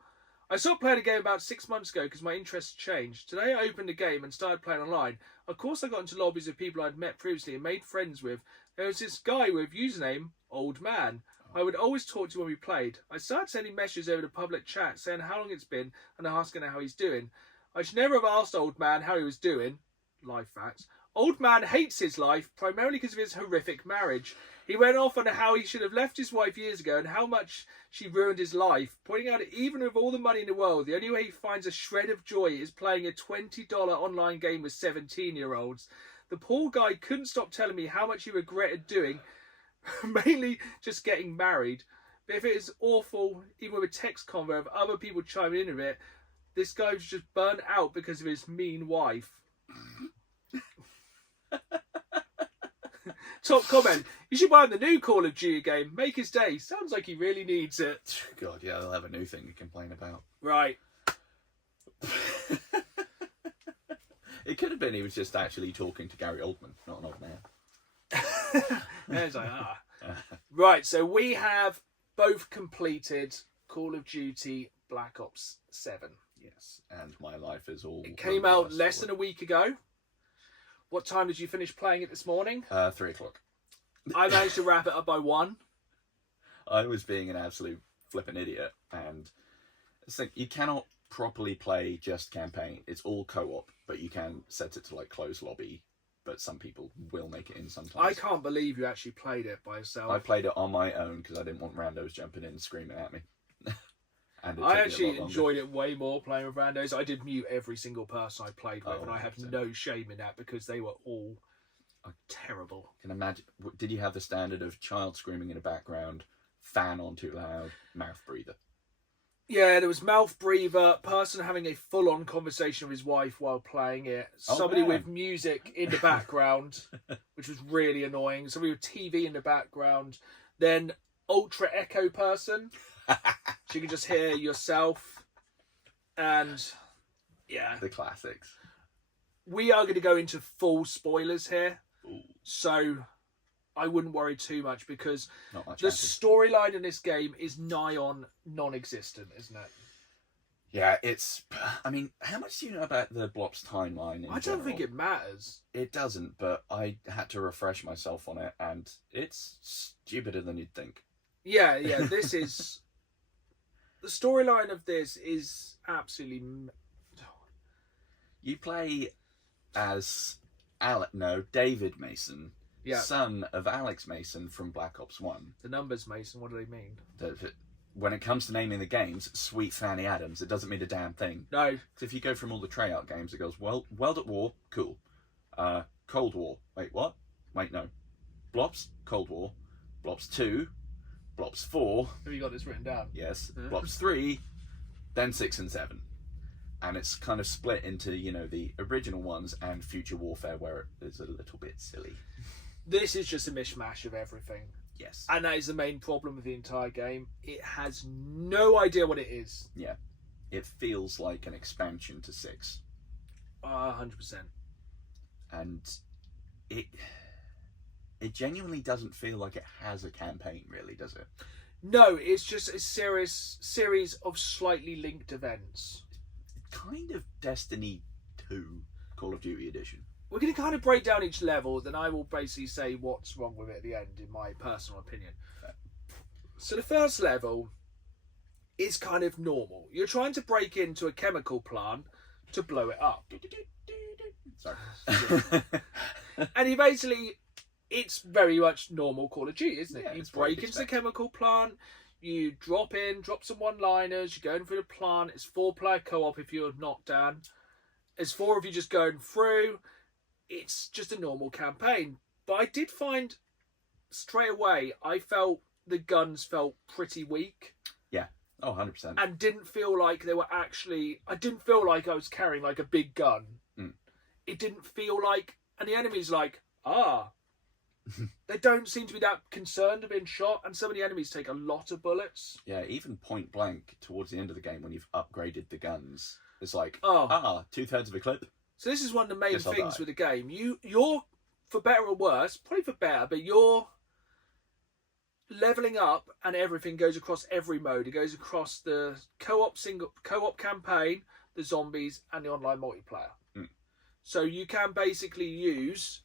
I stopped playing the game about 6 months ago because my interests changed. Today I opened the game and started playing online. Of course I got into lobbies of people I'd met previously and made friends with. There was this guy with username Old Man. I would always talk to when we played. I started sending messages over the public chat saying how long it's been and asking how he's doing. I should never have asked Old Man how he was doing. Life facts. Old Man hates his life, primarily because of his horrific marriage. He went off on how he should have left his wife years ago and how much she ruined his life, pointing out that even with all the money in the world, the only way he finds a shred of joy is playing a $20 online game with 17-year-olds. The poor guy couldn't stop telling me how much he regretted doing, mainly just getting married. But if it is awful, even with a text convo of other people chiming in with it, this guy was just burnt out because of his mean wife. Top comment. You should buy him the new Call of Duty game. Make his day. Sounds like he really needs it. God, yeah, they'll have a new thing to complain about. Right. It could have been he was just actually talking to Gary Oldman, not an old man. There's Right, so we have both completed Call of Duty Black Ops 7. Yes, and my life is all... It came out less than a week ago. What time did you finish playing it this morning? 3 o'clock. I managed to wrap it up by 1. I was being an absolute flippin' idiot, and it's like you cannot properly play just campaign, it's all co-op, but you can set it to like closed lobby. But some people will make it in sometimes. I can't believe you actually played it by yourself. I played it on my own because I didn't want randos jumping in and screaming at me. And I actually enjoyed it way more playing with randos. I did mute every single person I played with, and I have no shame in that because they were all terrible. I can imagine. Did you have the standard of child screaming in the background, fan on too loud, mouth breather? Yeah, there was mouth breather, person having a full-on conversation with his wife while playing it, somebody with music in the background, which was really annoying, somebody with TV in the background, then ultra echo person, so you can just hear yourself, and yeah. The classics. We are going to go into full spoilers here, Ooh. So I wouldn't worry too much because the storyline in this game is nigh on non-existent, isn't it? Yeah, it's... I mean, how much do you know about the Blops timeline in I don't think it matters. It doesn't, but I had to refresh myself on it, and it's stupider than you'd think. Yeah, this is... The storyline of this is absolutely... You play as... David Mason... Yeah. Son of Alex Mason from Black Ops 1. The numbers, Mason, what do they mean? When it comes to naming the games, sweet Fanny Adams, it doesn't mean a damn thing. No. Because if you go from all the Treyarch games, it goes, well, World at War, cool. Cold War, wait, what? Wait, no. Blops, Cold War. Blops 2, Blops 4. Have you got this written down? Yes. Blops 3, then 6 and 7. And it's kind of split into, the original ones and Future Warfare, where it's a little bit silly. This is just a mishmash of everything. Yes. And that is the main problem with the entire game. It has no idea what it is. Yeah. It feels like an expansion to 6. 100%. And it genuinely doesn't feel like it has a campaign, really, does it? No, it's just a series of slightly linked events. Kind of Destiny 2 Call of Duty edition. We're going to kind of break down each level, then I will basically say what's wrong with it at the end, in my personal opinion. So the first level is kind of normal. You're trying to break into a chemical plant to blow it up. Sorry. And you basically, it's very much normal Call of Duty, isn't it? Yeah, you break into the chemical plant, you drop some one-liners, you're going through the plant, it's 4-player co-op if you're knocked down. There's 4 of you just going through. It's just a normal campaign. But I did find straight away, I felt the guns felt pretty weak. Yeah. Oh, 100%. And didn't feel like they were actually... I didn't feel like I was carrying like a big gun. It didn't feel like... And the enemy's like, They don't seem to be that concerned of being shot. And some of the enemies take a lot of bullets. Yeah, even point blank towards the end of the game when you've upgraded the guns. It's like, 2/3 of a clip. So this is one of the main things with the game. You're, for better or worse, probably for better, but you're leveling up and everything goes across every mode. It goes across the co-op campaign, the zombies, and the online multiplayer. So you can basically use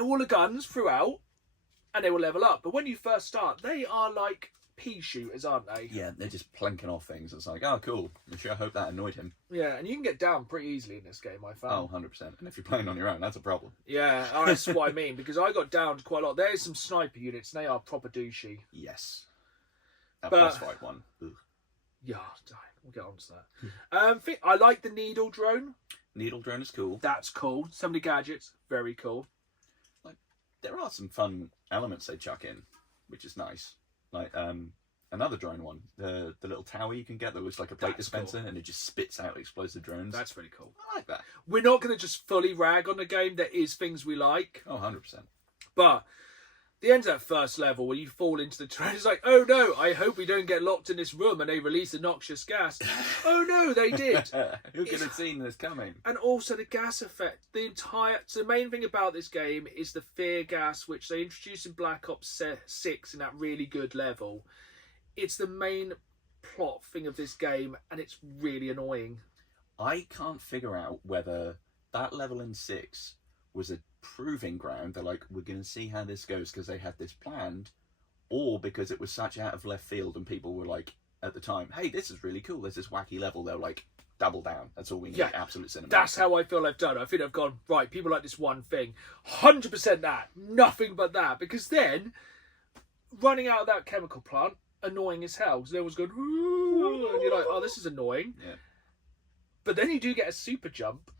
all the guns throughout and they will level up. But when you first start, they are like pea shooters, aren't they? Yeah, they're just planking off things. It's like, oh, cool. I'm sure I hope that annoyed him. Yeah, and you can get down pretty easily in this game, I found. Oh, 100%. And if you're playing on your own, that's a problem. Yeah, that's what I mean, because I got downed quite a lot. There's some sniper units, and they are proper douchey. Yes. That boss fight one. Ugh. Yeah, we'll get on to that. I like the needle drone. Needle drone is cool. That's cool. Some of the gadgets, very cool. Like, there are some fun elements they chuck in, which is nice. Like another drone one, the little tower you can get that looks like a plate dispenser, and it just spits out explosive drones. That's really cool. I like that. We're not going to just fully rag on the game. There is things we like. Oh, 100%. But the end of that first level where you fall into the train, it's like, oh no, I hope we don't get locked in this room and they release a noxious gas. Oh no, they did. Who could have seen this coming? And also the gas effect. So the main thing about this game is the fear gas, which they introduced in Black Ops 6 in that really good level. It's the main plot thing of this game, and it's really annoying. I can't figure out whether that level in 6 was a proving ground. They're like, we're going to see how this goes because they had this planned, or because it was such out of left field and people were like, at the time, hey, this is really cool, there's this wacky level, they'll like double down. That's all we need. Yeah. Absolute cinema. That's how I feel I've done. I think I've gone, right, people like this one thing. 100% that. Nothing but that. Because then, running out of that chemical plant, annoying as hell. Because everyone's going, ooh, and you're like, oh, this is annoying. Yeah. But then you do get a super jump.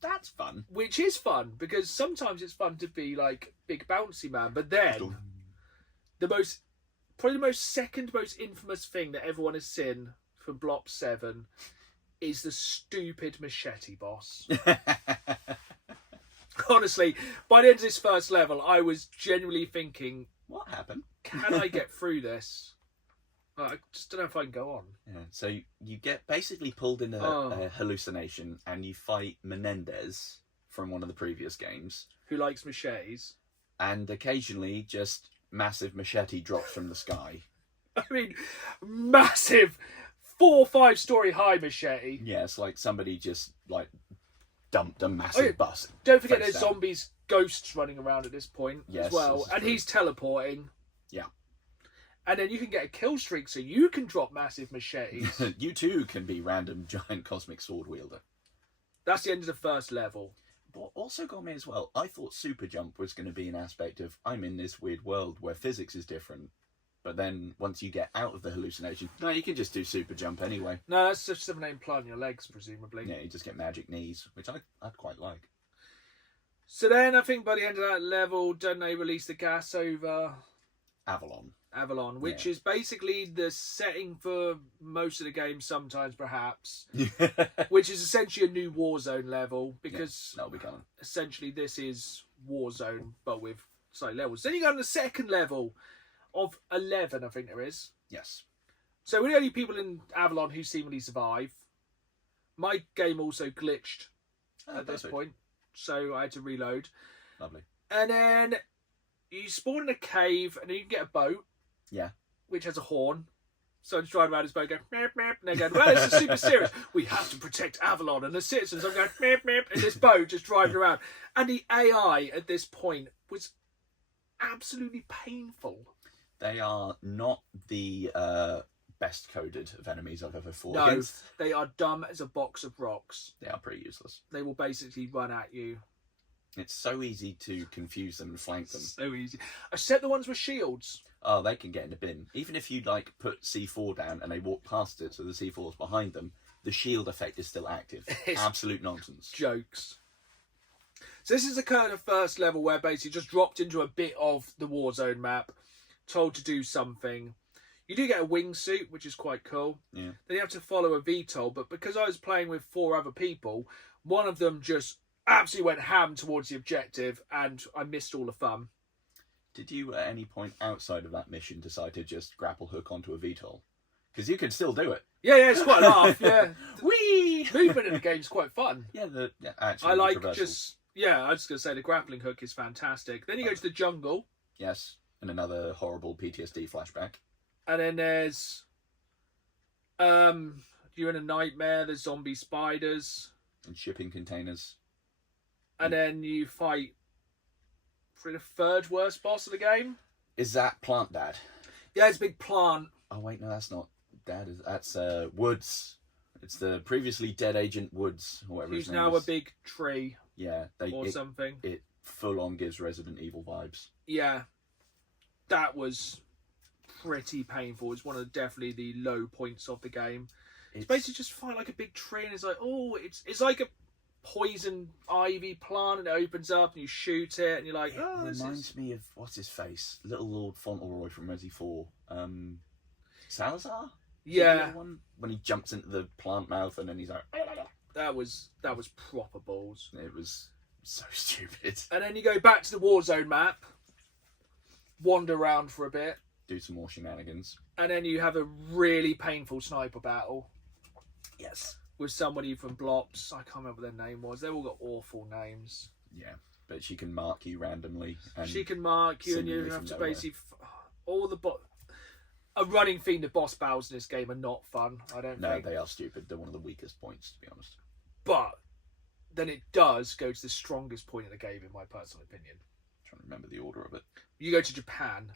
That's fun. Which is fun. Because sometimes it's fun to be like big bouncy man. But then, probably the second most infamous thing that everyone has seen from Blop 7 is the stupid machete boss. Honestly, by the end of this first level, I was genuinely thinking, what happened? Can I get through this? I just don't know if I can go on. Yeah. So you get basically pulled into a hallucination, and you fight Menendez from one of the previous games, who likes machetes, and occasionally just massive machete drops from the sky. I mean, massive 4 or 5 story high machete. Yeah, it's like somebody just like dumped a massive bus. Don't forget there's zombies, ghosts running around at this point as well. And true. He's teleporting. Yeah. And then you can get a kill streak so you can drop massive machetes. You too can be random giant cosmic sword wielder. That's the end of the first level. What also got me as well, I thought super jump was going to be an aspect of I'm in this weird world where physics is different. But then once you get out of the hallucination, no, you can just do super jump anyway. No, that's just a name plant your legs, presumably. Yeah, you just get magic knees, which I'd quite like. So then I think by the end of that level, don't they release the gas over Avalon, which is basically the setting for most of the game, sometimes perhaps, which is essentially a new Warzone level, because that'll be coming. Essentially this is Warzone, but with slight levels. Then you go on the second level of 11, I think there is. Yes. So we're the only people in Avalon who seemingly survive. My game also glitched at this point, so I had to reload. Lovely. And then you spawn in a cave, and then you can get a boat. Yeah. Which has a horn. So I'm just driving around his boat going, meep, meep. And they're going, well, this is super serious. We have to protect Avalon and the citizens. I'm going, meep, meep. And this boat just driving around. And the AI at this point was absolutely painful. They are not the best coded of enemies I've ever fought No, against. they are dumb as a box of rocks. They are pretty useless. They will basically run at you. It's so easy to confuse them and flank them. So easy. Except the ones with shields. Oh, they can get in the bin. Even if you like put C4 down and they walk past it so the C4's behind them, the shield effect is still active. It's absolute nonsense. Jokes. So this is the kind of first level where basically just dropped into a bit of the Warzone map, told to do something. You do get a wingsuit, which is quite cool. Yeah. Then you have to follow a VTOL, but because I was playing with 4 other people, one of them just absolutely went ham towards the objective, and I missed all the fun. Did you at any point outside of that mission decide to just grapple hook onto a VTOL? Because you can still do it. Yeah, it's quite a laugh. Yeah, Whee! Movement in the game's quite fun. Yeah, actually, I like just I was going to say the grappling hook is fantastic. Then you go to the jungle. Yes, and another horrible PTSD flashback. And then there's you're in a nightmare. There's zombie spiders and shipping containers. And then you fight for the 3rd worst boss of the game. Is that Plant Dad? Yeah, it's a big plant. Oh wait, no, that's not Dad. That's Woods. It's the previously dead Agent Woods, or whatever his Who's name now is. a big tree. Yeah, something. It full on gives Resident Evil vibes. Yeah, that was pretty painful. It's one of definitely the low points of the game. It's basically just fight like a big tree, and it's like, oh, it's like a poison ivy plant, and it opens up, and you shoot it, and you're like, oh, it reminds me of what's his face, Little Lord Fauntleroy from Resi 4. Salazar. Yeah, one? When he jumps into the plant mouth, and then he's like, that was proper balls. It was so stupid. And then you go back to the Warzone map, wander around for a bit, do some more shenanigans, and then you have a really painful sniper battle. Yes. With somebody from Blops. I can't remember what their name was. They all got awful names. Yeah, but she can mark you randomly. And she can mark you, and you have to basically a running theme. The boss battles in this game are not fun. I don't think. No, they are stupid. They're one of the weakest points, to be honest. But then it does go to the strongest point of the game, in my personal opinion. I'm trying to remember the order of it. You go to Japan.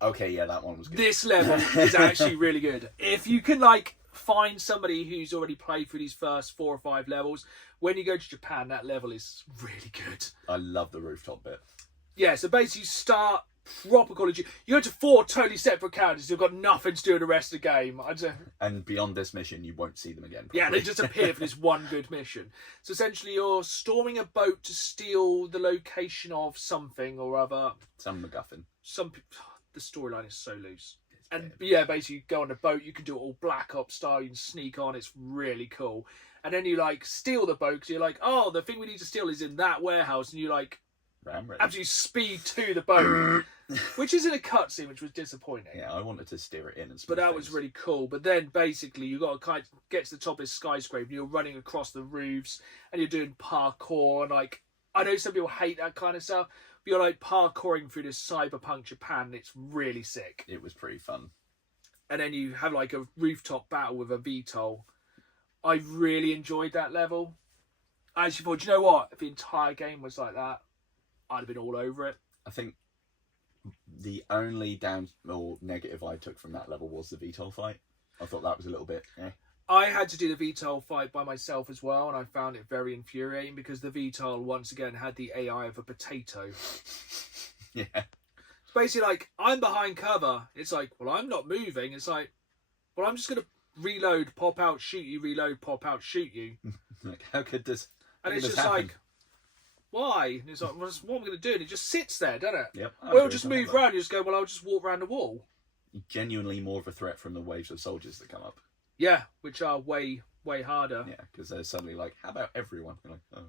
Okay, yeah, that one was good. This level is actually really good. If you can like find somebody who's already played through these first 4 or 5 levels, when you go to Japan, that level is really good. I love the rooftop bit. Yeah, so basically you start proper Call of Duty. You go to 4 totally separate characters who've got nothing to do with the rest of the game. And beyond this mission, you won't see them again. Probably. Yeah, they just appear for this one good mission. So essentially you're storming a boat to steal the location of something or other. Some MacGuffin. The storyline is so loose. And yeah, basically you go on a boat, you can do it all Black Ops style, you can sneak on, it's really cool. And then you like steal the boat because you're like, oh, the thing we need to steal is in that warehouse, and you like absolutely speed to the boat, which is in a cutscene, which was disappointing. Yeah, I wanted to steer it in and but that was really cool. But then basically you got to kind of get to the top of this skyscraper, and you're running across the roofs, and you're doing parkour, and like I know some people hate that kind of stuff. But you're like parkouring through this cyberpunk Japan, and it's really sick. It was pretty fun. And then you have like a rooftop battle with a VTOL. I really enjoyed that level. I actually thought, you know what? If the entire game was like that, I'd have been all over it. I think the only down or negative I took from that level was the VTOL fight. I thought that was a little bit. I had to do the VTOL fight by myself as well, and I found it very infuriating because the VTOL once again had the AI of a potato. Yeah. It's basically like, I'm behind cover. It's like, well, I'm not moving. It's like, well, I'm just going to reload, pop out, shoot you, reload, pop out, shoot you. Like, how could this And it's just happen? like, why? And it's like, well, what am I going to do? And it just sits there, doesn't it? Yep. We'll just move around. You just go, well, I'll just walk around the wall. Genuinely more of a threat from the waves of soldiers that come up. Yeah, which are way, way harder. Yeah, because they're suddenly like, how about everyone? You're like,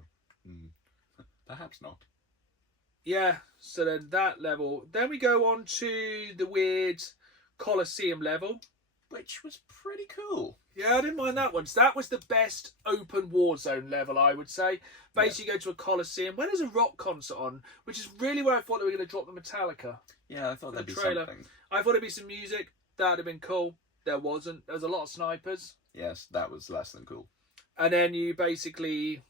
perhaps not. Yeah, so then that level. Then we go on to the weird Colosseum level. Which was pretty cool. Yeah, I didn't mind that one. So that was the best open war zone level, I would say. Basically, you go to a Colosseum where there's a rock concert on, which is really where I thought they were going to drop the Metallica. Yeah, I thought that'd be trailer. something. I thought it'd be some music. That'd have been cool. There wasn't. There was a lot of snipers. Yes, that was less than cool. And then you basically...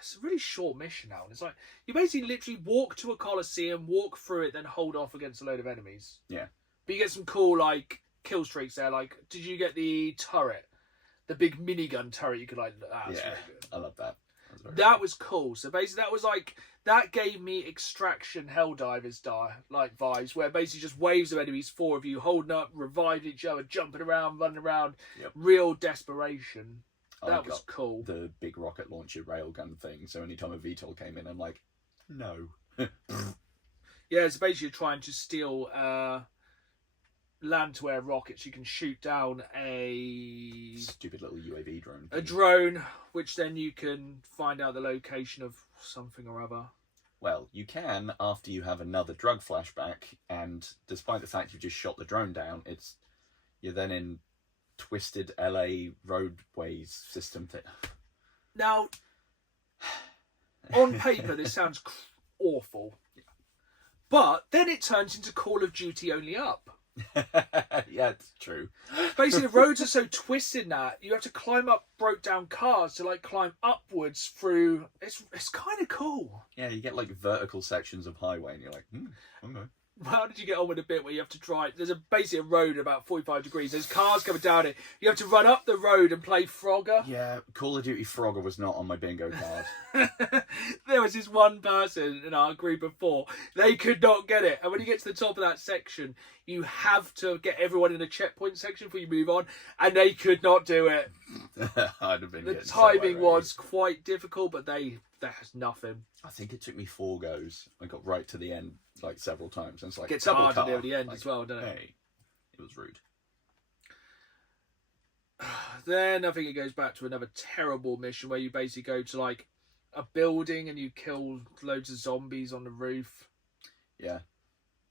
it's a really short mission now. And it's like, you basically literally walk to a Colosseum, walk through it, then hold off against a load of enemies. Yeah. But you get some cool, like, kill streaks there. Like, did you get the turret? The big minigun turret you could, like, that's yeah, really good. I love that. That was cool. So basically that was like, that gave me Extraction Helldivers like vibes, where basically just waves of enemies, 4 of you holding up, reviving each other, jumping around, running around. Yep. Real desperation. That was cool. The big rocket launcher railgun thing. So anytime a VTOL came in, I'm like, no. Yeah, it's basically trying to steal land-to-air rockets. You can shoot down a stupid little UAV drone. A drone, which then you can find out the location of something or other. Well, you can after you have another drug flashback, and despite the fact you've just shot the drone down, you're then in twisted LA roadways system thing. Now, on paper, this sounds awful, but then it turns into Call of Duty Only Up. Yeah, it's true. Basically, the roads are so twisted now, you have to climb up broke down cars to like climb upwards through. It's kind of cool. Yeah, you get like vertical sections of highway, and you're like, okay. How did you get on with the bit where you have to drive? There's basically a road about 45 degrees. There's cars coming down it. You have to run up the road and play Frogger. Yeah, Call of Duty Frogger was not on my bingo card. There was this one person in our group of 4. They could not get it. And when you get to the top of that section, you have to get everyone in a checkpoint section before you move on. And they could not do it. I'd have been the timing was quite difficult, but there's nothing. I think it took me 4 goes. I got right to the end like several times, and it's like gets harder near the end as well, doesn't it? Hey, it was rude. Then I think it goes back to another terrible mission where you basically go to like a building and you kill loads of zombies on the roof. Yeah,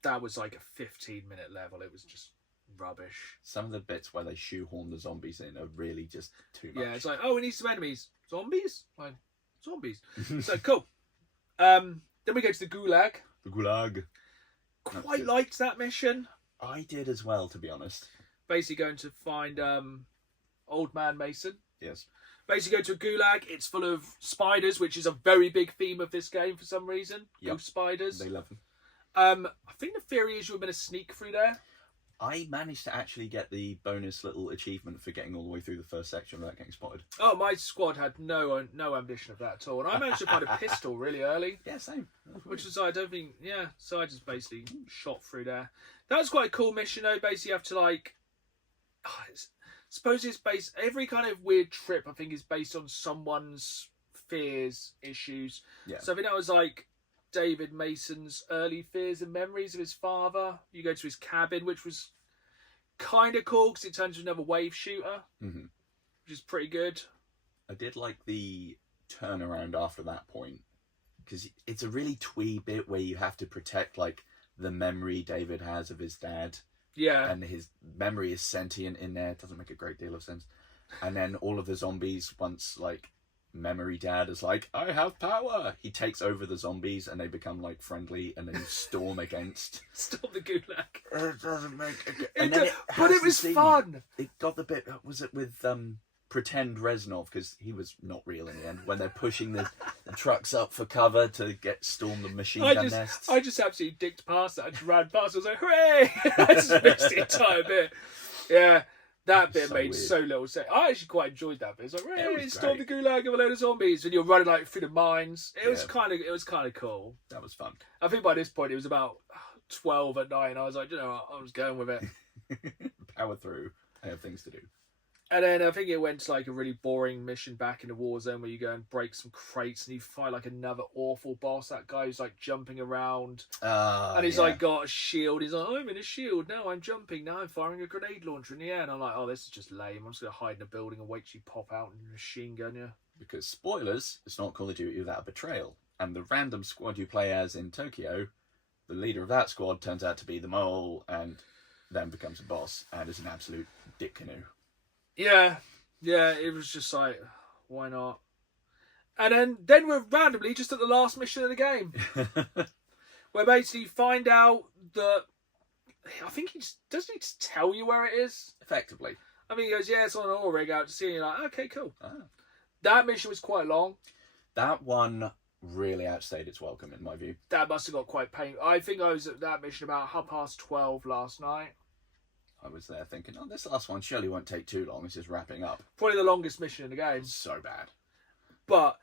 that was like a 15-minute level. It was just rubbish. Some of the bits where they shoehorn the zombies in are really just too much. Yeah, it's like, oh, we need some enemies. Zombies? Like, zombies. So cool. Then we go to the Gulag. The Gulag. Quite liked that mission. I did as well, to be honest. Basically going to find Old Man Mason. Yes. Basically go to a Gulag. It's full of spiders, which is a very big theme of this game for some reason. Yep. Ghost spiders. They love them. I think the theory is you were going to sneak through there. I managed to actually get the bonus little achievement for getting all the way through the first section without getting spotted. Oh, my squad had no ambition of that at all. And I managed to find a pistol really early. Yeah, same. Which is, I don't think, yeah. So I just basically shot through there. That was quite a cool mission, though. Basically, you have to, like... suppose it's based... Every kind of weird trip, I think, is based on someone's fears, issues. Yeah. So I think that was, like, David Mason's early fears and memories of his father. You go to his cabin, which was kind of cool because it turns into another wave shooter, Mm-hmm. which is pretty good. I did like the turnaround after that point because it's a really twee bit where you have to protect like the memory David has of his dad. Yeah. And his memory is sentient in there. It doesn't make a great deal of sense. And then all of the zombies, once like memory dad is like, I have power, he takes over the zombies and they become like friendly and then you storm against. Storm the gulag. It doesn't make but it was fun. It got the bit, was it with pretend Reznov, because he was not real in the end, when they're pushing the trucks up for cover to get storm the machine gun nests. I just absolutely dicked past that. I just ran past. I was like, hooray! I just missed the entire bit. Yeah, that bit made so little sense. I actually quite enjoyed that bit. It's like, hooray! Storm the gulag of a load of zombies, and you're running like through the mines. It was kind of cool. That was fun. I think by this point it was about 12 at night, and I was like, you know what? I was going with it. Power through. I have things to do. And then I think it went to like a really boring mission back in the war zone where you go and break some crates and you fight like another awful boss. That guy who's like jumping around. And he's like got a shield. He's like, I'm in a shield. Now I'm jumping. Now I'm firing a grenade launcher in the air. And I'm like, oh, this is just lame. I'm just going to hide in a building and wait till you pop out and machine gun you. Because spoilers, it's not Call of Duty without a betrayal. And the random squad you play as in Tokyo, the leader of that squad turns out to be the mole and then becomes a boss and is an absolute dick canoe. Yeah, it was just like, why not? And then we're randomly just at the last mission of the game. Where basically you find out that, I think doesn't he just tell you where it is? Effectively. I mean, he goes, yeah, it's on an oil rig out to sea, and you're like, okay, cool. Ah. That mission was quite long. That one really outstayed its welcome, in my view. That must have got quite painful. I think I was at that mission about 12:30 last night. I was there thinking, oh, this last one surely won't take too long. It's just wrapping up. Probably the longest mission in the game. So bad. But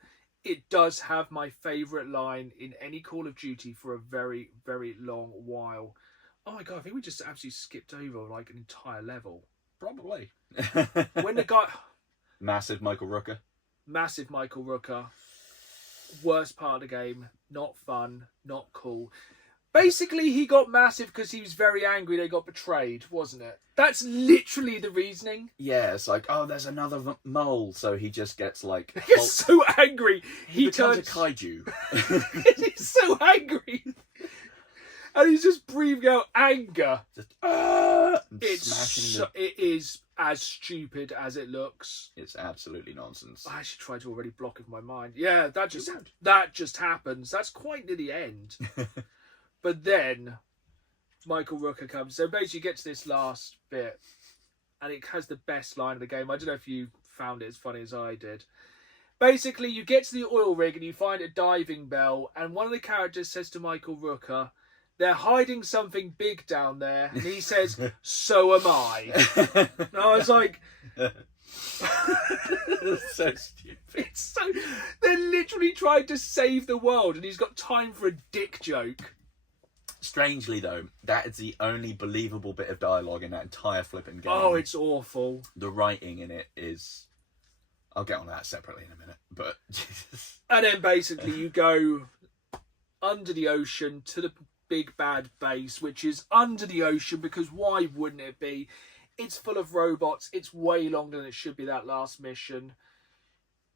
it does have my favourite line in any Call of Duty for a very, very long while. Oh my God, I think we just absolutely skipped over like an entire level. Probably. When the guy... Massive Michael Rooker. Worst part of the game. Not fun. Not cool. Basically, he got massive because he was very angry they got betrayed, wasn't it? That's literally the reasoning. Yeah, it's like, oh, there's another mole, so he just gets like... He gets so angry. He becomes a kaiju. He's so angry. And he's just breathing out anger. Just, it is as stupid as it looks. It's absolutely nonsense. I should try to already block it in my mind. Yeah, that just happens. That's quite near the end. But then Michael Rooker comes. So basically you get to this last bit and it has the best line of the game. I don't know if you found it as funny as I did. Basically you get to the oil rig and you find a diving bell and one of the characters says to Michael Rooker, they're hiding something big down there. And he says, so am I. And I was like... That's so stupid. They're literally trying to save the world and he's got time for a dick joke. Strangely, though, that is the only believable bit of dialogue in that entire flipping game. Oh, it's awful. The writing in it is... I'll get on that separately in a minute, but... And then basically you go under the ocean to the big bad base, which is under the ocean because why wouldn't it be? It's full of robots. It's way longer than it should be, that last mission.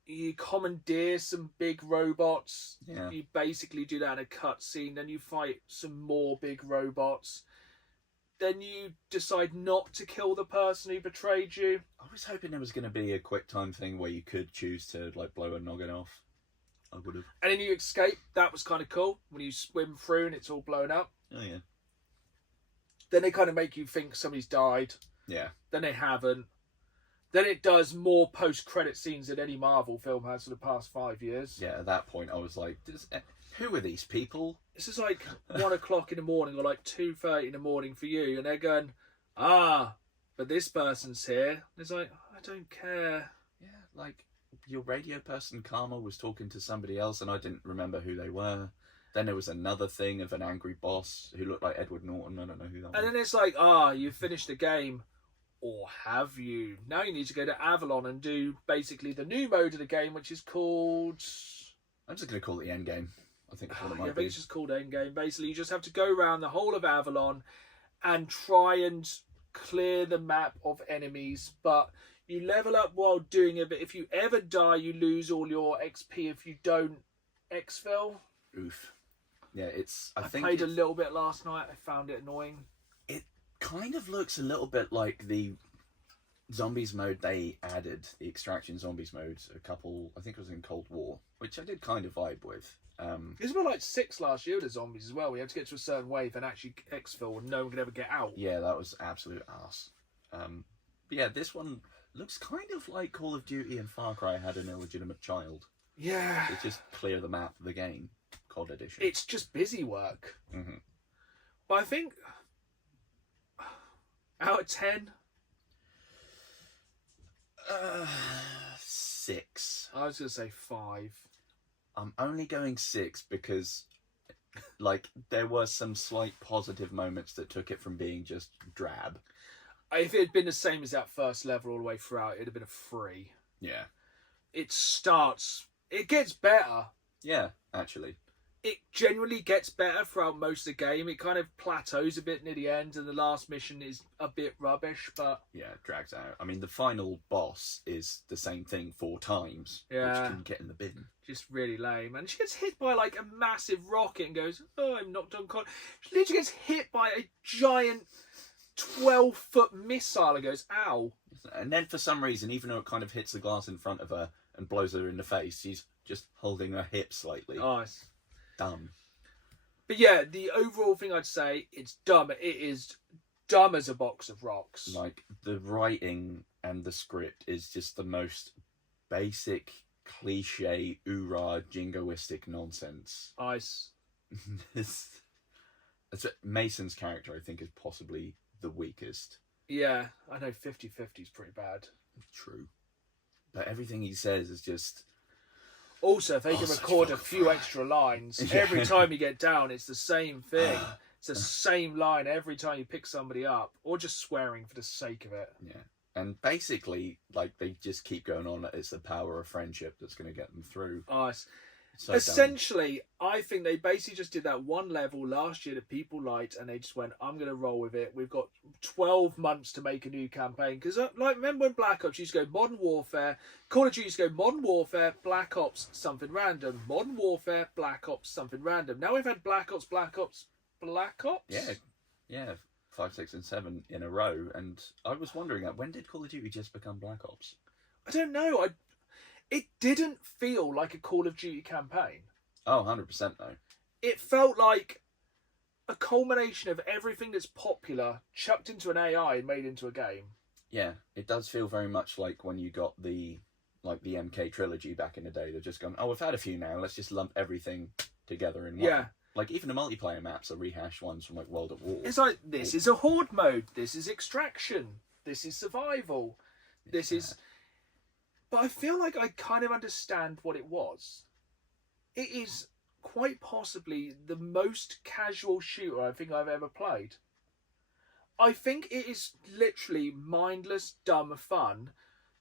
You commandeer some big robots. Yeah. You basically do that in a cutscene. Then you fight some more big robots. Then you decide not to kill the person who betrayed you. I was hoping there was going to be a quick time thing where you could choose to like blow a noggin off. I would have. And then you escape. That was kind of cool. When you swim through and it's all blown up. Oh, yeah. Then they kind of make you think somebody's died. Yeah. Then they haven't. Then it does more post-credit scenes than any Marvel film has for the past 5 years. Yeah, at that point I was like, Who are these people? This is like 1 o'clock in the morning or like 2:30 in the morning for you, and they're going, but this person's here. And it's like, I don't care. Yeah, like your radio person Karma was talking to somebody else, and I didn't remember who they were. Then there was another thing of an angry boss who looked like Edward Norton. I don't know who that was. And then it's like, you've finished the game. Or have you? Now you need to go to Avalon and do basically the new mode of the game, which is called... I'm just going to call it the end game. I think that's what it might I be. think it's just called Endgame. Basically, you just have to go around the whole of Avalon and try and clear the map of enemies. But you level up while doing it. But if you ever die, you lose all your XP if you don't exfil. Oof. Yeah, I think played a little bit last night. I found it annoying. It kind of looks a little bit like the zombies mode they added, the extraction zombies mode, I think it was in Cold War, which I did kind of vibe with. It was about like 6 last year with the zombies as well. We had to get to a certain wave and actually exfil and no one could ever get out. Yeah, that was absolute arse. But yeah, this one looks kind of like Call of Duty and Far Cry had an illegitimate child. Yeah. It's just clear the map of the game, COD edition. It's just busy work. Mm-hmm. But I think out of 10... 6. I was going to say 5. I'm only going 6 because, like, there were some slight positive moments that took it from being just drab. If it had been the same as that first level all the way throughout, it'd have been a 3. Yeah. It gets better. Yeah, actually. It genuinely gets better throughout most of the game. It kind of plateaus a bit near the end, and the last mission is a bit rubbish, but... Yeah, it drags out. I mean, the final boss is the same thing 4 times, which can get in the bin. Just really lame. And she gets hit by, like, a massive rocket and goes, I'm knocked unconscious. She literally gets hit by a giant 12-foot missile and goes, ow. And then for some reason, even though it kind of hits the glass in front of her and blows her in the face, she's just holding her hip slightly. Oh, it's dumb. But yeah, the overall thing I'd say, it's dumb. It is dumb as a box of rocks. Like, the writing and the script is just the most basic, cliche, oorah, jingoistic nonsense. Ice. Mason's character, I think, is possibly the weakest. Yeah, I know 50-50 is pretty bad. True. But everything he says is just... Also, if they can record a few extra lines, every time you get down, it's the same thing. It's the same line every time you pick somebody up. Or just swearing for the sake of it. Yeah. And basically, like, they just keep going on that it's the power of friendship that's going to get them through. Oh, So essentially, I think they basically just did that one level last year that people liked, and they just went, I'm going to roll with it. We've got 12 months to make a new campaign. Because, like, remember when Black Ops used to go Modern Warfare, Call of Duty used to go Modern Warfare, Black Ops, something random. Modern Warfare, Black Ops, something random. Now we've had Black Ops, Black Ops, Black Ops? Yeah. 5, 6, and 7 in a row. And I was wondering, when did Call of Duty just become Black Ops? I don't know. It didn't feel like a Call of Duty campaign. Oh, 100% though. It felt like a culmination of everything that's popular chucked into an AI and made into a game. Yeah, it does feel very much like when you got the MK trilogy back in the day. They're just going, we've had a few now, let's just lump everything together in one. Yeah. Like, even the multiplayer maps are rehashed ones from, like, World at War. It's like, this is a horde mode, this is extraction, this is survival, this is... But I feel like I kind of understand what it was. It is quite possibly the most casual shooter I think I've ever played. I think it is literally mindless, dumb fun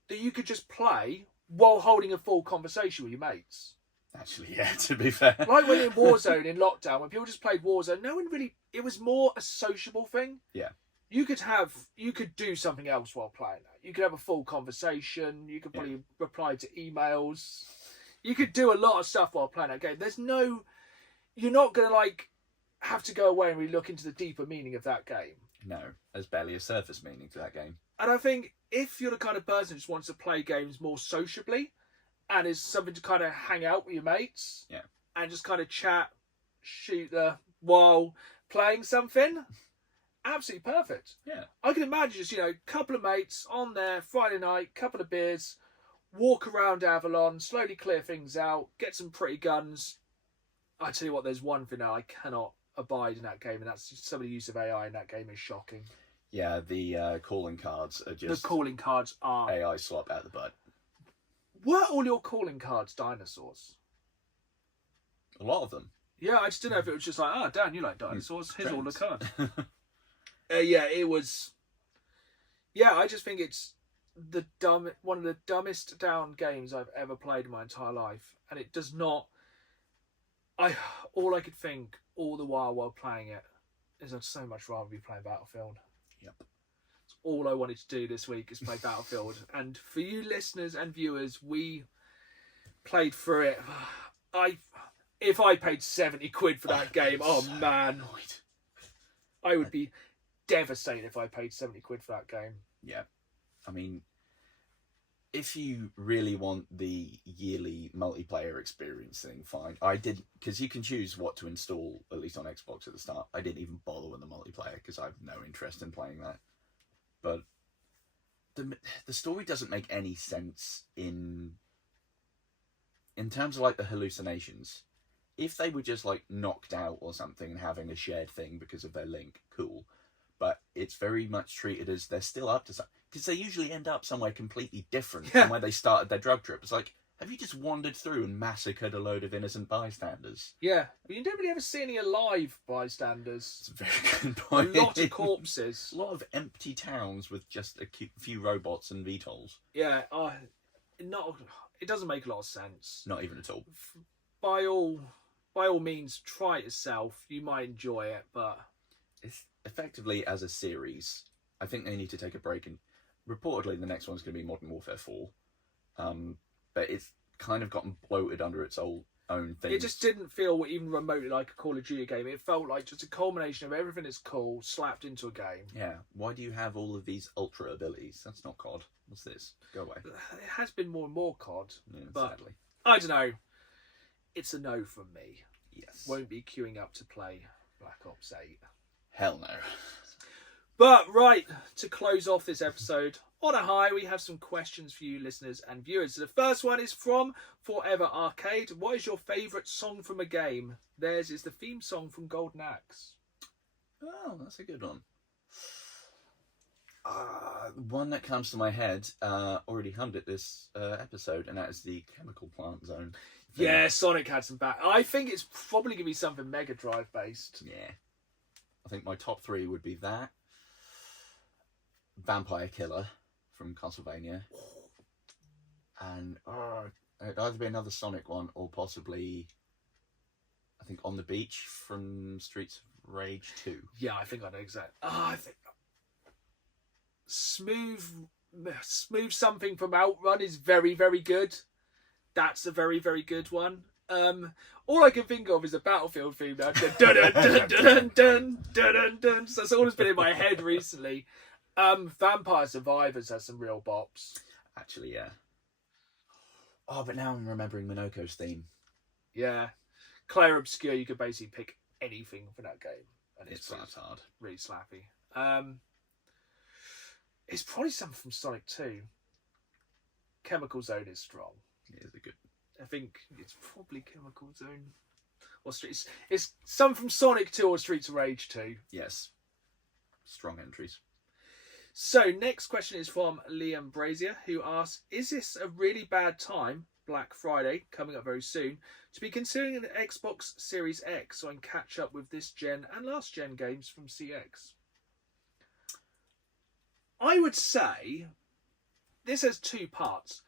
that you could just play while holding a full conversation with your mates. Actually, yeah, to be fair. Like when in Warzone, in lockdown, when people just played Warzone, no one really... It was more a sociable thing. Yeah. You could do something else while playing that. You could have a full conversation. You could probably reply to emails. You could do a lot of stuff while playing that game. You're not going to, like, have to go away and really look into the deeper meaning of that game. No, there's barely a surface meaning to that game. And I think if you're the kind of person who just wants to play games more sociably and is something to kind of hang out with your mates and just kind of chat, shoot while playing something... Absolutely perfect. Yeah. I can imagine just, a couple of mates on there, Friday night, couple of beers, walk around Avalon, slowly clear things out, get some pretty guns. I tell you what, there's one thing now I cannot abide in that game, and that's some of the use of AI in that game is shocking. Yeah, the calling cards are just... The calling cards are... AI slop out the butt. Were all your calling cards dinosaurs? A lot of them. Yeah, I just didn't know if it was just like, Dan, you like dinosaurs. Here's all the cards. Yeah, it was... Yeah, I just think it's one of the dumbest down games I've ever played in my entire life. And it does not... All I could think all the while playing it is I'd so much rather be playing Battlefield. Yep. It's all I wanted to do this week is play Battlefield. And for you listeners and viewers, we played through it. If I paid 70 quid for that game, oh man. Annoyed. I would be devastated if I paid 70 quid for that game. Yeah. I mean, if you really want the yearly multiplayer experience thing, fine. I did, because you can choose what to install, at least on Xbox at the start. I didn't even bother with the multiplayer because I have no interest in playing that. But the story doesn't make any sense in terms of like the hallucinations. If they were just like knocked out or something and having a shared thing because of their link, cool. But it's very much treated as they're still up to something. Because they usually end up somewhere completely different from where they started their drug trip. It's like, have you just wandered through and massacred a load of innocent bystanders? Yeah, but you don't really ever see any alive bystanders. It's a very good point. A lot of corpses. A lot of empty towns with just a few robots and VTOLs. Yeah, it doesn't make a lot of sense. Not even at all. By all means, try it yourself. You might enjoy it, but... It's effectively, as a series, I think they need to take a break. And reportedly, the next one's going to be Modern Warfare 4. But it's kind of gotten bloated under its own thing. It just didn't feel even remotely like a Call of Duty game. It felt like just a culmination of everything that's cool slapped into a game. Yeah. Why do you have all of these ultra abilities? That's not COD. What's this? Go away. It has been more and more COD. Yeah, but sadly. I don't know. It's a no from me. Yes. Won't be queuing up to play Black Ops 8. Hell no. But right, to close off this episode on a high, we have some questions for you listeners and viewers. So the first one is from Forever Arcade. What is your favourite song from a game? Theirs is the theme song from Golden Axe. Oh, that's a good one. One that comes to my head, already hummed it this episode, and that is the Chemical Plant Zone. Yeah, Sonic had some back. I think it's probably going to be something Mega Drive based. Yeah. I think my top three would be that, Vampire Killer from Castlevania, and it'd either be another Sonic one or possibly, I think, On the Beach from Streets of Rage 2. Yeah, I think I know exactly. I think Smooth Something from Outrun is very, very good. That's a very, very good one. All I can think of is a Battlefield theme now. Dun, dun, dun, dun, dun, dun, dun, dun. So that's all that's been in my head recently. Vampire Survivors has some real bops. Actually, yeah. Oh, but now I'm remembering Minoko's theme. Yeah. Claire Obscure, you could basically pick anything for that game. And It slaps hard. Really slappy. It's probably something from Sonic 2. Chemical Zone is strong. It is a good. I think it's probably Chemical Zone. Or it's some from Sonic 2 or Streets of Rage 2. Yes. Strong entries. So, next question is from Liam Brazier, who asks, is this a really bad time, Black Friday, coming up very soon, to be considering an Xbox Series X so I can catch up with this gen and last gen games from CX? I would say this has two parts.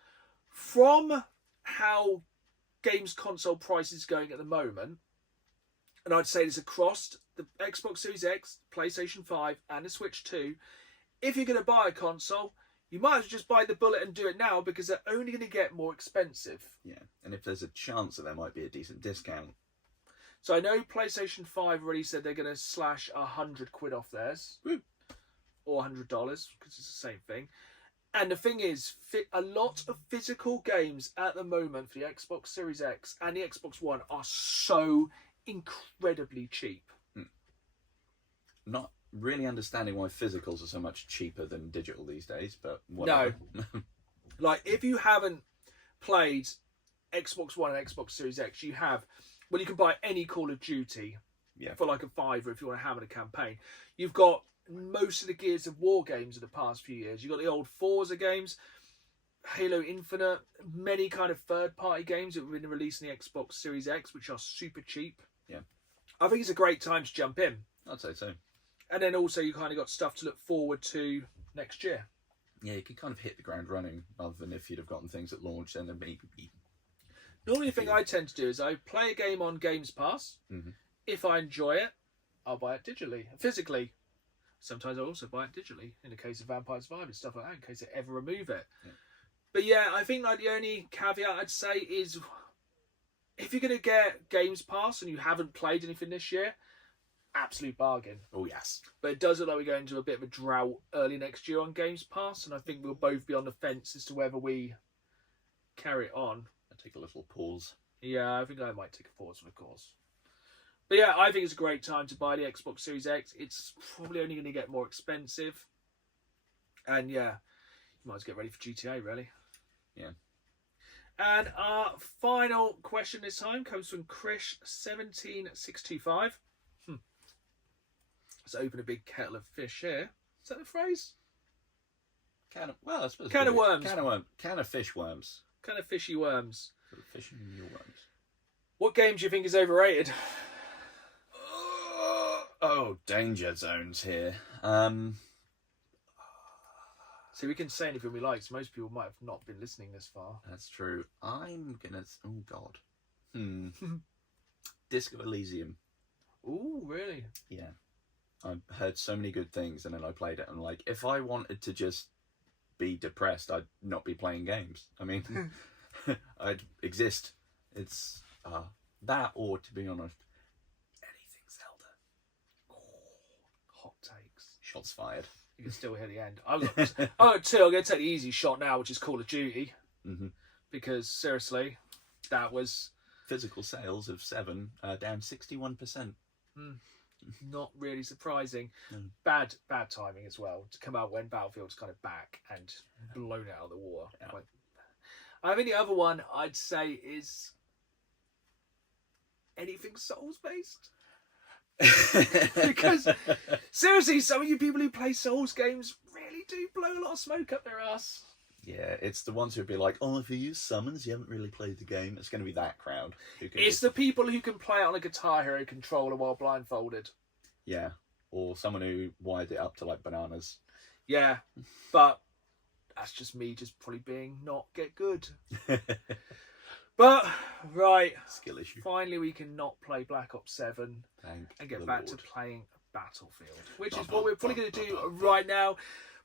From how games console prices going at the moment, and I'd say this across the Xbox Series X, PlayStation 5 and the Switch 2, if you're going to buy a console, you might as well just buy the bullet and do it now because they're only going to get more expensive. Yeah, and if there's a chance that there might be a decent discount. So I know PlayStation 5 already said they're going to slash 100 quid off theirs. Woo. Or $100 because it's the same thing. And the thing is, a lot of physical games at the moment for the Xbox Series X and the Xbox One are so incredibly cheap. Not really understanding why physicals are so much cheaper than digital these days, but whatever. No. Like, if you haven't played Xbox One and Xbox Series X, you have well, you can buy any Call of Duty Yeah. for like a £5 if you want to hammer the campaign. You've got most of the Gears of War games of the past few years. You've got the old Forza games, Halo Infinite, many kind of third-party games that have been released in the Xbox Series X, which are super cheap. Yeah. I think it's a great time to jump in. I'd say so. And then also you kind of got stuff to look forward to next year. Yeah, you can kind of hit the ground running rather than if you'd have gotten things at launch, then maybe. Normally the thing I tend to do is I play a game on Games Pass. Mm-hmm. If I enjoy it, I'll buy it digitally, physically. Sometimes I also buy it digitally in the case of Vampire Survivors, stuff like that, in case they ever remove it. Yeah. But yeah, I think like the only caveat I'd say is if you're going to get Games Pass and you haven't played anything this year, absolute bargain. Oh, yes. But it does look like we're going into a bit of a drought early next year on Games Pass, and I think we'll both be on the fence as to whether we carry it on. I'll take a little pause. Yeah, I think I might take a pause for the course. But yeah, I think it's a great time to buy the Xbox Series X. It's probably only going to get more expensive. And yeah, you might as well get ready for GTA, really. Yeah. And our final question this time comes from Krish17625. Let's open a big kettle of fish here. Is that the phrase? I suppose. Can of worms. Can of fish worms. Kind of fishy worms. Fishing your worms. What game do you think is overrated? Oh, danger zones here. See, we can say anything we like, so most people might have not been listening this far. That's true. I'm gonna. Oh God. Disco Elysium. Ooh, really? Yeah. I've heard so many good things, and then I played it, and like, if I wanted to just be depressed, I'd not be playing games. I mean, I'd exist. It's that, or to be honest, anything Zelda. Hot takes. Shots fired. You can still hear the end. I'm going to take the easy shot now, which is Call of Duty. Mm-hmm. Because, seriously, that was... Physical sales of 7, down 61%. Not really surprising. Mm. Bad timing as well, to come out when Battlefield's kind of back and blown it out of the water. Yeah. I think the other one I'd say is anything Souls-based. Because seriously, some of you people who play Souls games really do blow a lot of smoke up their ass. Yeah, it's the ones who'd be like, oh, if you use summons, you haven't really played the game. It's going to be that crowd. It's the people who can play it on a Guitar Hero controller while blindfolded. Yeah, or someone who wired it up to like bananas. Yeah, but that's just me just probably being not get good. But, right. Skill issue. Finally, we can not play Black Ops 7 and get back to playing Battlefield, which is what we're probably going to do right now.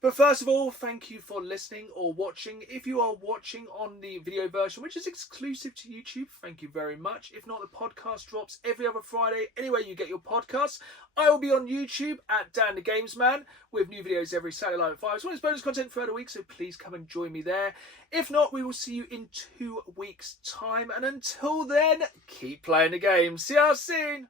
But first of all, thank you for listening or watching. If you are watching on the video version, which is exclusive to YouTube, thank you very much. If not, the podcast drops every other Friday. Anywhere you get your podcasts. I will be on YouTube at Dan the Games Man with new videos every Saturday night at 5. As well as bonus content throughout the week, so please come and join me there. If not, we will see you in 2 weeks' time. And until then, keep playing the game. See you soon.